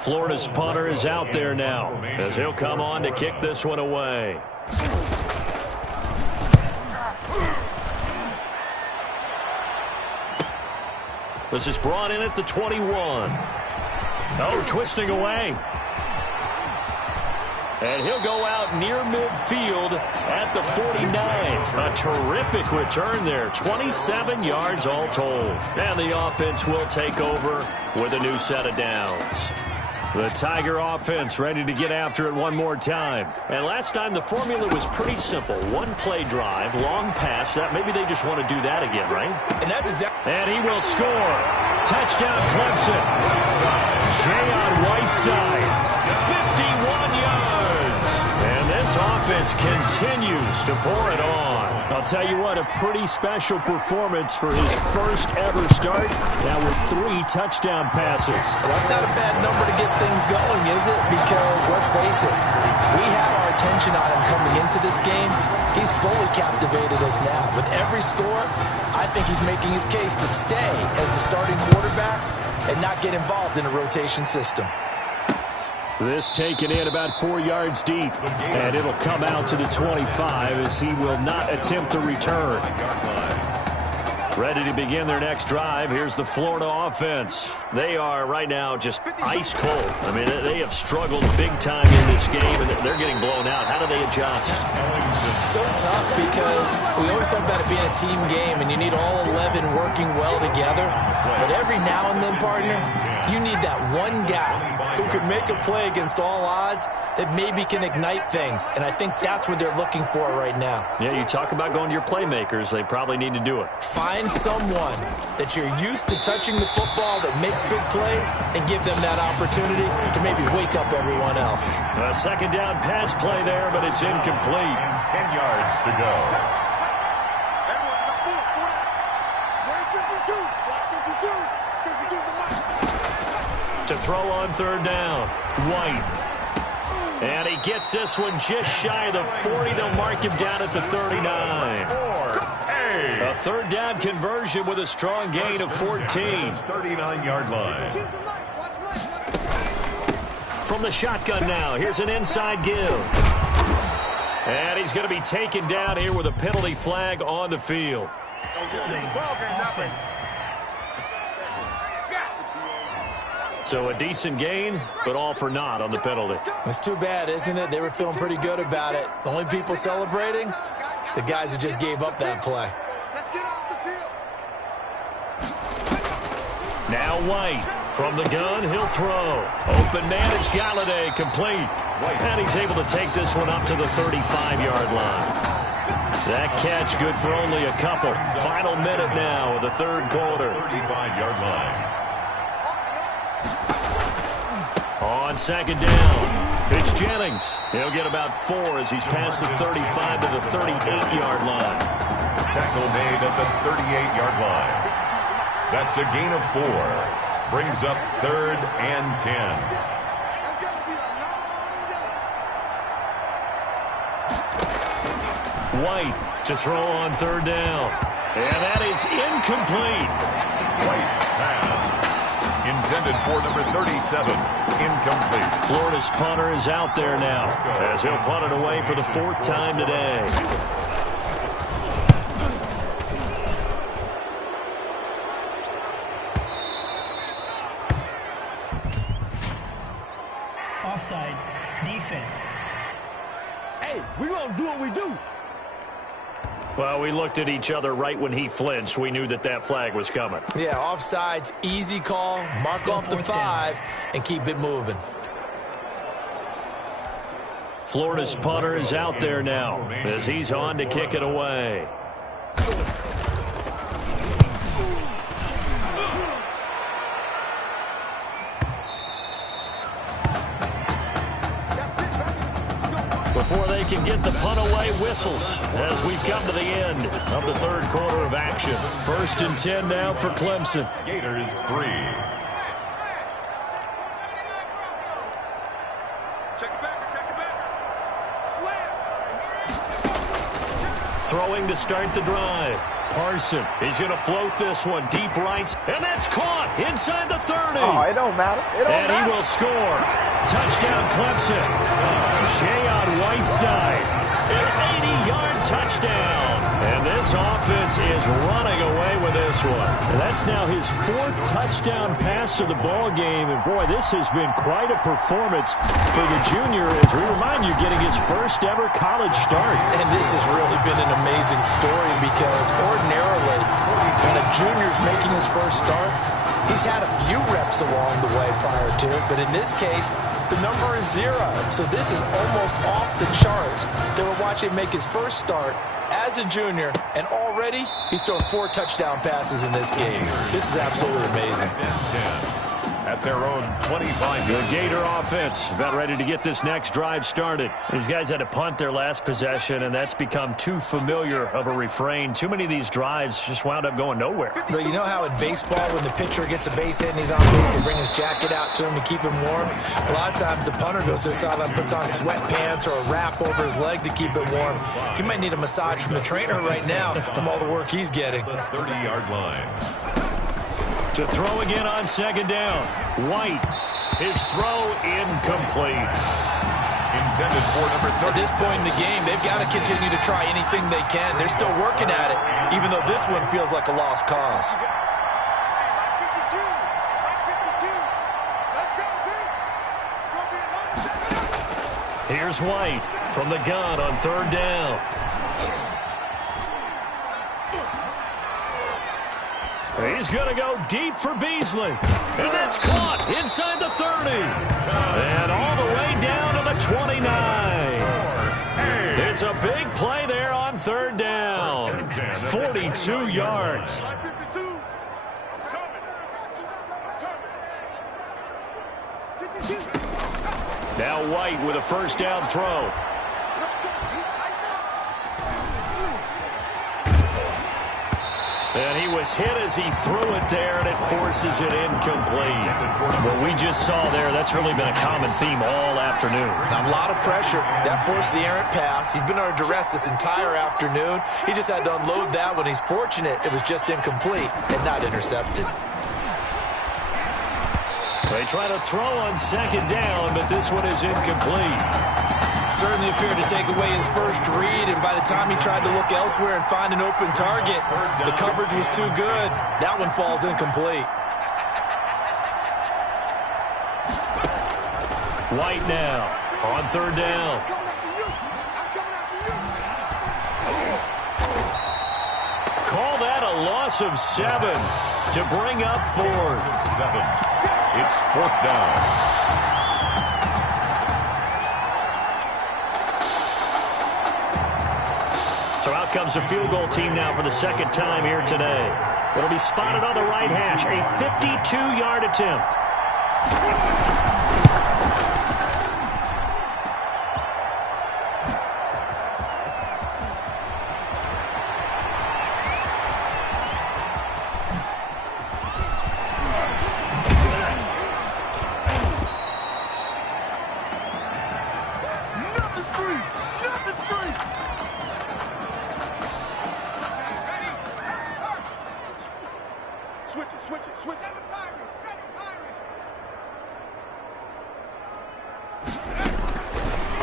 Florida's punter is out there now as he'll come on to kick this one away. This is brought in at the 21. Oh, twisting away. And he'll go out near midfield at the 49. A terrific return there. 27 yards all told. And the offense will take over with a new set of downs. The Tiger offense ready to get after it one more time. And last time the formula was pretty simple. One-play drive, long pass. That maybe they just want to do that again, right? And that's exactly. And he will score. Touchdown Clemson. Jay on Whiteside. 51 yards. And this offense continues to pour it on. I'll tell you what, a pretty special performance for his first ever start. Now with 3 touchdown passes. Well, that's not a bad number to get things going, is it? Because, let's face it, we had our attention on him coming into this game. He's fully captivated us now. With every score, I think he's making his case to stay as the starting quarterback and not get involved in a rotation system. This taken in about 4 yards deep, and it'll come out to the 25 as he will not attempt to return. Ready to begin their next drive. Here's the Florida offense. They are right now just ice cold. I mean, they have struggled big time in this game, and they're getting blown out. How do they adjust? So tough because we always talk about it being a team game, and you need all 11 working well together. But every now and then, partner, you need that one guy who could make a play against all odds that maybe can ignite things. And I think that's what they're looking for right now. Yeah, you talk about going to your playmakers. They probably need to do it. Find someone that you're used to touching the football that makes big plays and give them that opportunity to maybe wake up everyone else. A second down pass play there, but it's incomplete. 10 yards to go. To throw on third down, White. And he gets this one just shy of the 40. They'll mark him down at the 39. A third down conversion with a strong gain of 14. 39-yard line. From the shotgun now, here's an inside give. And he's going to be taken down here with a penalty flag on the field. Offense. So a decent gain, but all for naught on the penalty. It's too bad, isn't it? They were feeling pretty good about it. The only people celebrating, the guys who just gave up that play. Let's get off the field. Now White from the gun, he'll throw. Open man is Galladay, complete. And he's able to take this one up to the 35-yard line. That catch good for only a couple. Final minute now of the third quarter. 35-yard line. On second down, it's Jennings. He'll get about 4 as he's past the 35 to the 38-yard line. Tackle made at the 38-yard line. That's a gain of 4. Brings up 3rd and 10. White to throw on third down. And that is incomplete. White's pass. Intended for number 37. Incomplete. Florida's punter is out there now as he'll punt it away for the 4th time today. Offside. Defense. Hey, we're going to do what we do. Well, we looked at each other right when he flinched. We knew that flag was coming. Yeah, offsides, easy call, mark Still off the 5, and keep it moving. Florida's punter is out there now as he's on to kick it away. Before they can get the punt away, whistles as we've come to the end of the third quarter of action. 1st and 10 now for Clemson. Gators 3. Check the backer. Slants. Throwing to start the drive. Parson, he's going to float this one deep right, and that's caught inside the 30. Oh, it don't matter. And he will score. Touchdown, Clemson. Jay on Whiteside. An 80-yard touchdown. And this offense is running away with this one. And that's now his 4th touchdown pass of the ball game. And, boy, this has been quite a performance for the junior as we remind you, getting his first ever college start. And this has really been an amazing story because ordinarily when a junior's making his first start, He's had a few reps along the way prior to it, but in this case, the number is 0. So this is almost off the charts. They were watching him make his first start as a junior, and already he's thrown 4 touchdown passes in this game. This is absolutely amazing. At their own 25. The Gator offense about ready to get this next drive started. These guys had to punt their last possession, and that's become too familiar of a refrain. Too many of these drives just wound up going nowhere. But you know how in baseball, when the pitcher gets a base hit and he's on base, they bring his jacket out to him to keep him warm? A lot of times the punter goes to the sideline, puts on sweatpants or a wrap over his leg to keep it warm. He might need a massage from the trainer right now from all the work he's getting. The 30-yard line. To throw again on second down. White. His throw incomplete. Intended for number 30. At this point in the game, they've got to continue to try anything they can. They're still working at it, even though this one feels like a lost cause. Here's White from the gun on third down. He's going to go deep for Beasley. And that's caught inside the 30. And all the way down to the 29. It's a big play there on third down. 42 yards. Now White with a first down throw. And he was hit as he threw it there, and it forces it incomplete. What we just saw there, that's really been a common theme all afternoon. A lot of pressure. That forced the errant pass. He's been under duress this entire afternoon. He just had to unload that one. He's fortunate it was just incomplete and not intercepted. They try to throw on second down, but this one is incomplete. Certainly appeared to take away his first read, and by the time he tried to look elsewhere and find an open target, the coverage was too good. That one falls incomplete. White now on third down. Call that a loss of 7 to bring up 4th. 7. It's 4th down. So out comes the field goal team now for the second time here today. It'll be spotted on the right hash, a 52-yard attempt.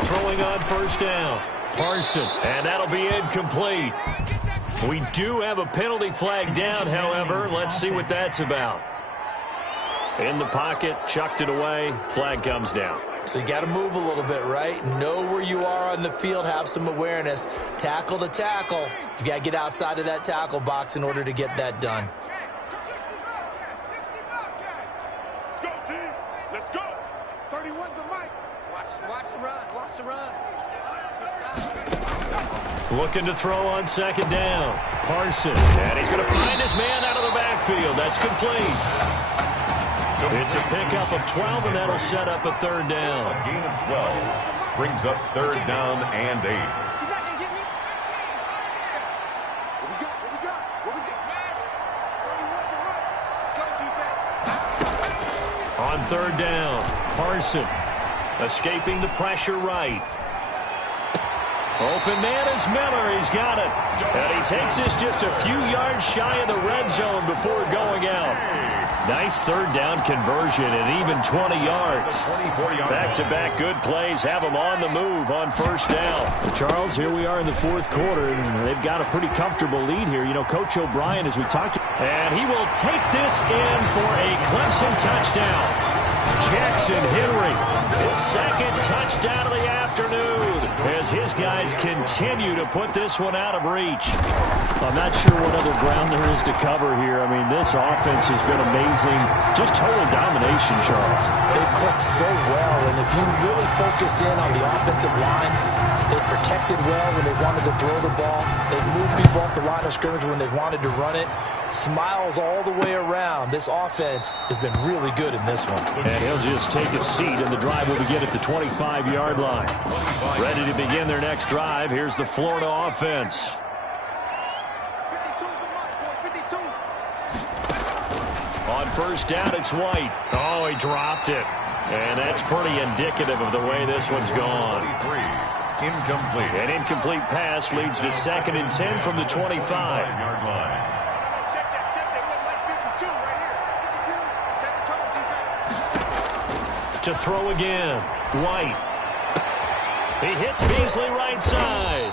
Throwing on first down. Parson, and that'll be incomplete. We do have a penalty flag down, however. Let's see what that's about. In the pocket, chucked it away, flag comes down. So you got to move a little bit, right? Know where you are on the field, have some awareness. Tackle to tackle. You got to get outside of that tackle box in order to get that done. Let's go, D. Let's go. 31's the mic. Watch the run. Watch the run. Looking to throw on second down. Parson, and he's going to find his man out of the backfield. That's complete. It's a pickup of 12, and that'll set up a third down. A gain of 12 brings up third down and 8. On third down, Parson escaping the pressure right. Open man is Miller. He's got it. And he takes this just a few yards shy of the red zone before going out. Nice third down conversion and even 20 yards. Back-to-back good plays have them on the move on first down. Charles, here we are in the fourth quarter, and they've got a pretty comfortable lead here. You know, Coach O'Brien, as we talked about. And he will take this in for a Clemson touchdown. Jackson Henry, his second touchdown of the afternoon. as his guys continue to put this one out of reach. I'm not sure what other ground there is to cover here. I mean, this offense has been amazing. Just total domination, Charles. They've clicked so well, and if you really focus in on the offensive line, they've protected well when they wanted to throw the ball. They've moved people off the line of scrimmage when they wanted to run it. Smiles all the way around. This offense has been really good in this one. And he'll just take a seat, and the drive will begin at the 25-yard line. Ready to begin their next drive. Here's the Florida offense. On first down, it's White. Oh, he dropped it. And that's pretty indicative of the way this one's gone. Incomplete. An incomplete pass leads to 2nd and 10 from the 25-yard line. To throw again, White. He hits Beasley right side.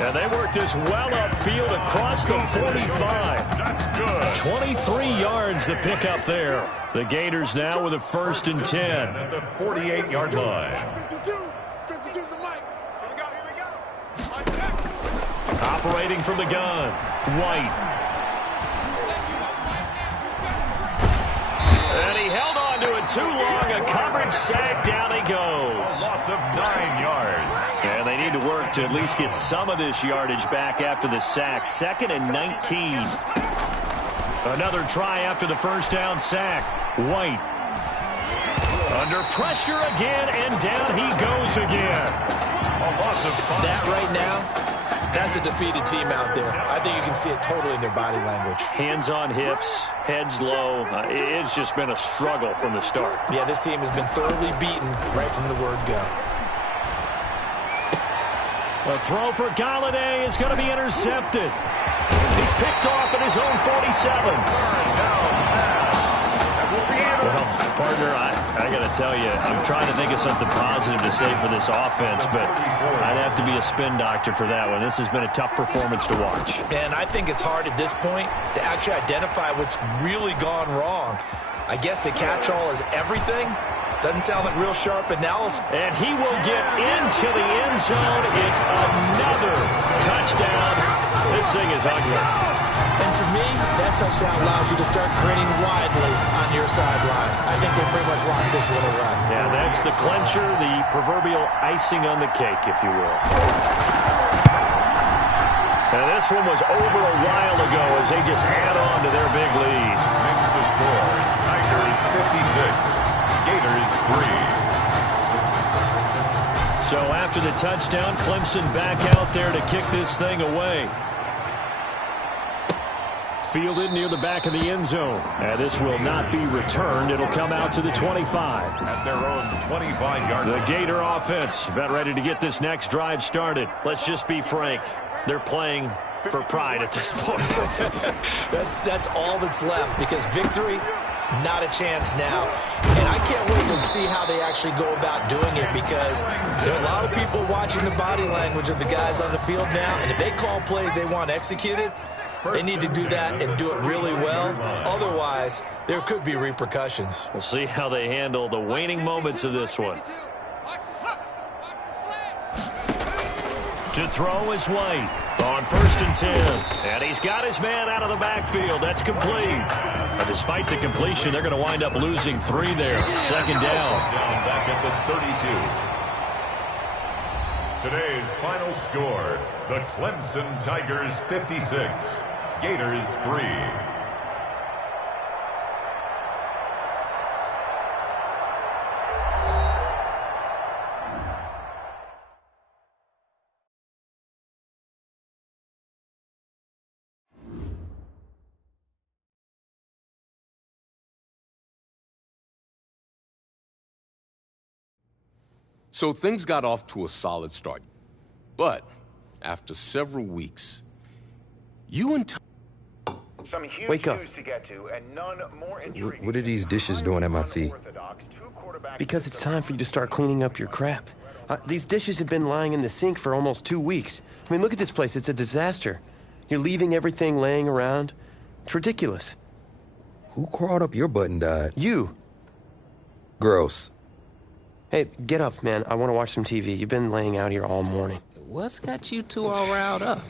And they work this well upfield across the 45. That's good. 23 yards the pickup there. The Gators now with a 1st and 10. At the 48-yard line. 52's the mic. Here we go. Operating from the gun, White. And he held on to it too long. A coverage sack. Down he goes. A loss of 9 yards. And they need to work to at least get some of this yardage back after the sack. 2nd and 19. Another try after the first down sack. White. Under pressure again, and down he goes again. A loss of 5. That right now, that's a defeated team out there. I think you can see it totally in their body language. Hands on hips, heads low. It's just been a struggle from the start. Yeah, this team has been thoroughly beaten right from the word go. A throw for Galladay is going to be intercepted. He's picked off at his own 47. Well, partner, I got to tell you, I'm trying to think of something positive to say for this offense, but I'd have to be a spin doctor for that one. This has been a tough performance to watch. And I think it's hard at this point to actually identify what's really gone wrong. I guess the catch-all is everything. Doesn't sound like real sharp analysis. And he will get into the end zone. It's another touchdown. This thing is ugly. And to me, that touchdown allows you to start grinning widely on your sideline. I think they pretty much locked this one away. Yeah, that's the clincher, the proverbial icing on the cake, if you will. And this one was over a while ago as they just add on to their big lead. Makes the score. Tigers 56. Gators 3. So after the touchdown, Clemson back out there to kick this thing away. Fielded near the back of the end zone. And this will not be returned. It'll come out to the 25. At their own 25-yard line. The Gator offense about ready to get this next drive started. Let's just be frank. They're playing for pride at this point. That's all that's left, because victory, not a chance now. And I can't wait to see how they actually go about doing it, because there are a lot of people watching the body language of the guys on the field now, and if they call plays they want executed, they need to do that and do it really well. Otherwise, there could be repercussions. We'll see how they handle the waning moments of this one. To throw is White on 1st and 10. And he's got his man out of the backfield. That's complete. But despite the completion, they're going to wind up losing 3 there. 2nd down. Back at the 32. Today's final score, the Clemson Tigers 56, Gators 3. So things got off to a solid start. But after several weeks, you and Wake up. What are these dishes doing at my feet? Because it's time for you to start cleaning up your crap. These dishes have been lying in the sink for almost 2 weeks. I mean, look at this place. It's a disaster. You're leaving everything laying around. It's ridiculous. Who crawled up your butt and died? You. Gross. Hey, get up, man. I want to watch some TV. You've been laying out here all morning. What's got you two all riled up?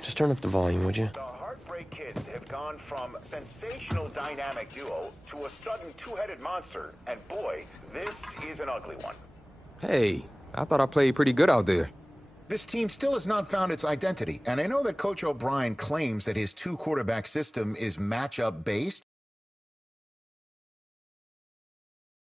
Just turn up the volume, would you? The Heartbreak Kids have gone from sensational dynamic duo to a sudden two-headed monster. And boy, this is an ugly one. Hey, I thought I played pretty good out there. This team still has not found its identity, and I know that Coach O'Brien claims that his two-quarterback system is matchup-based,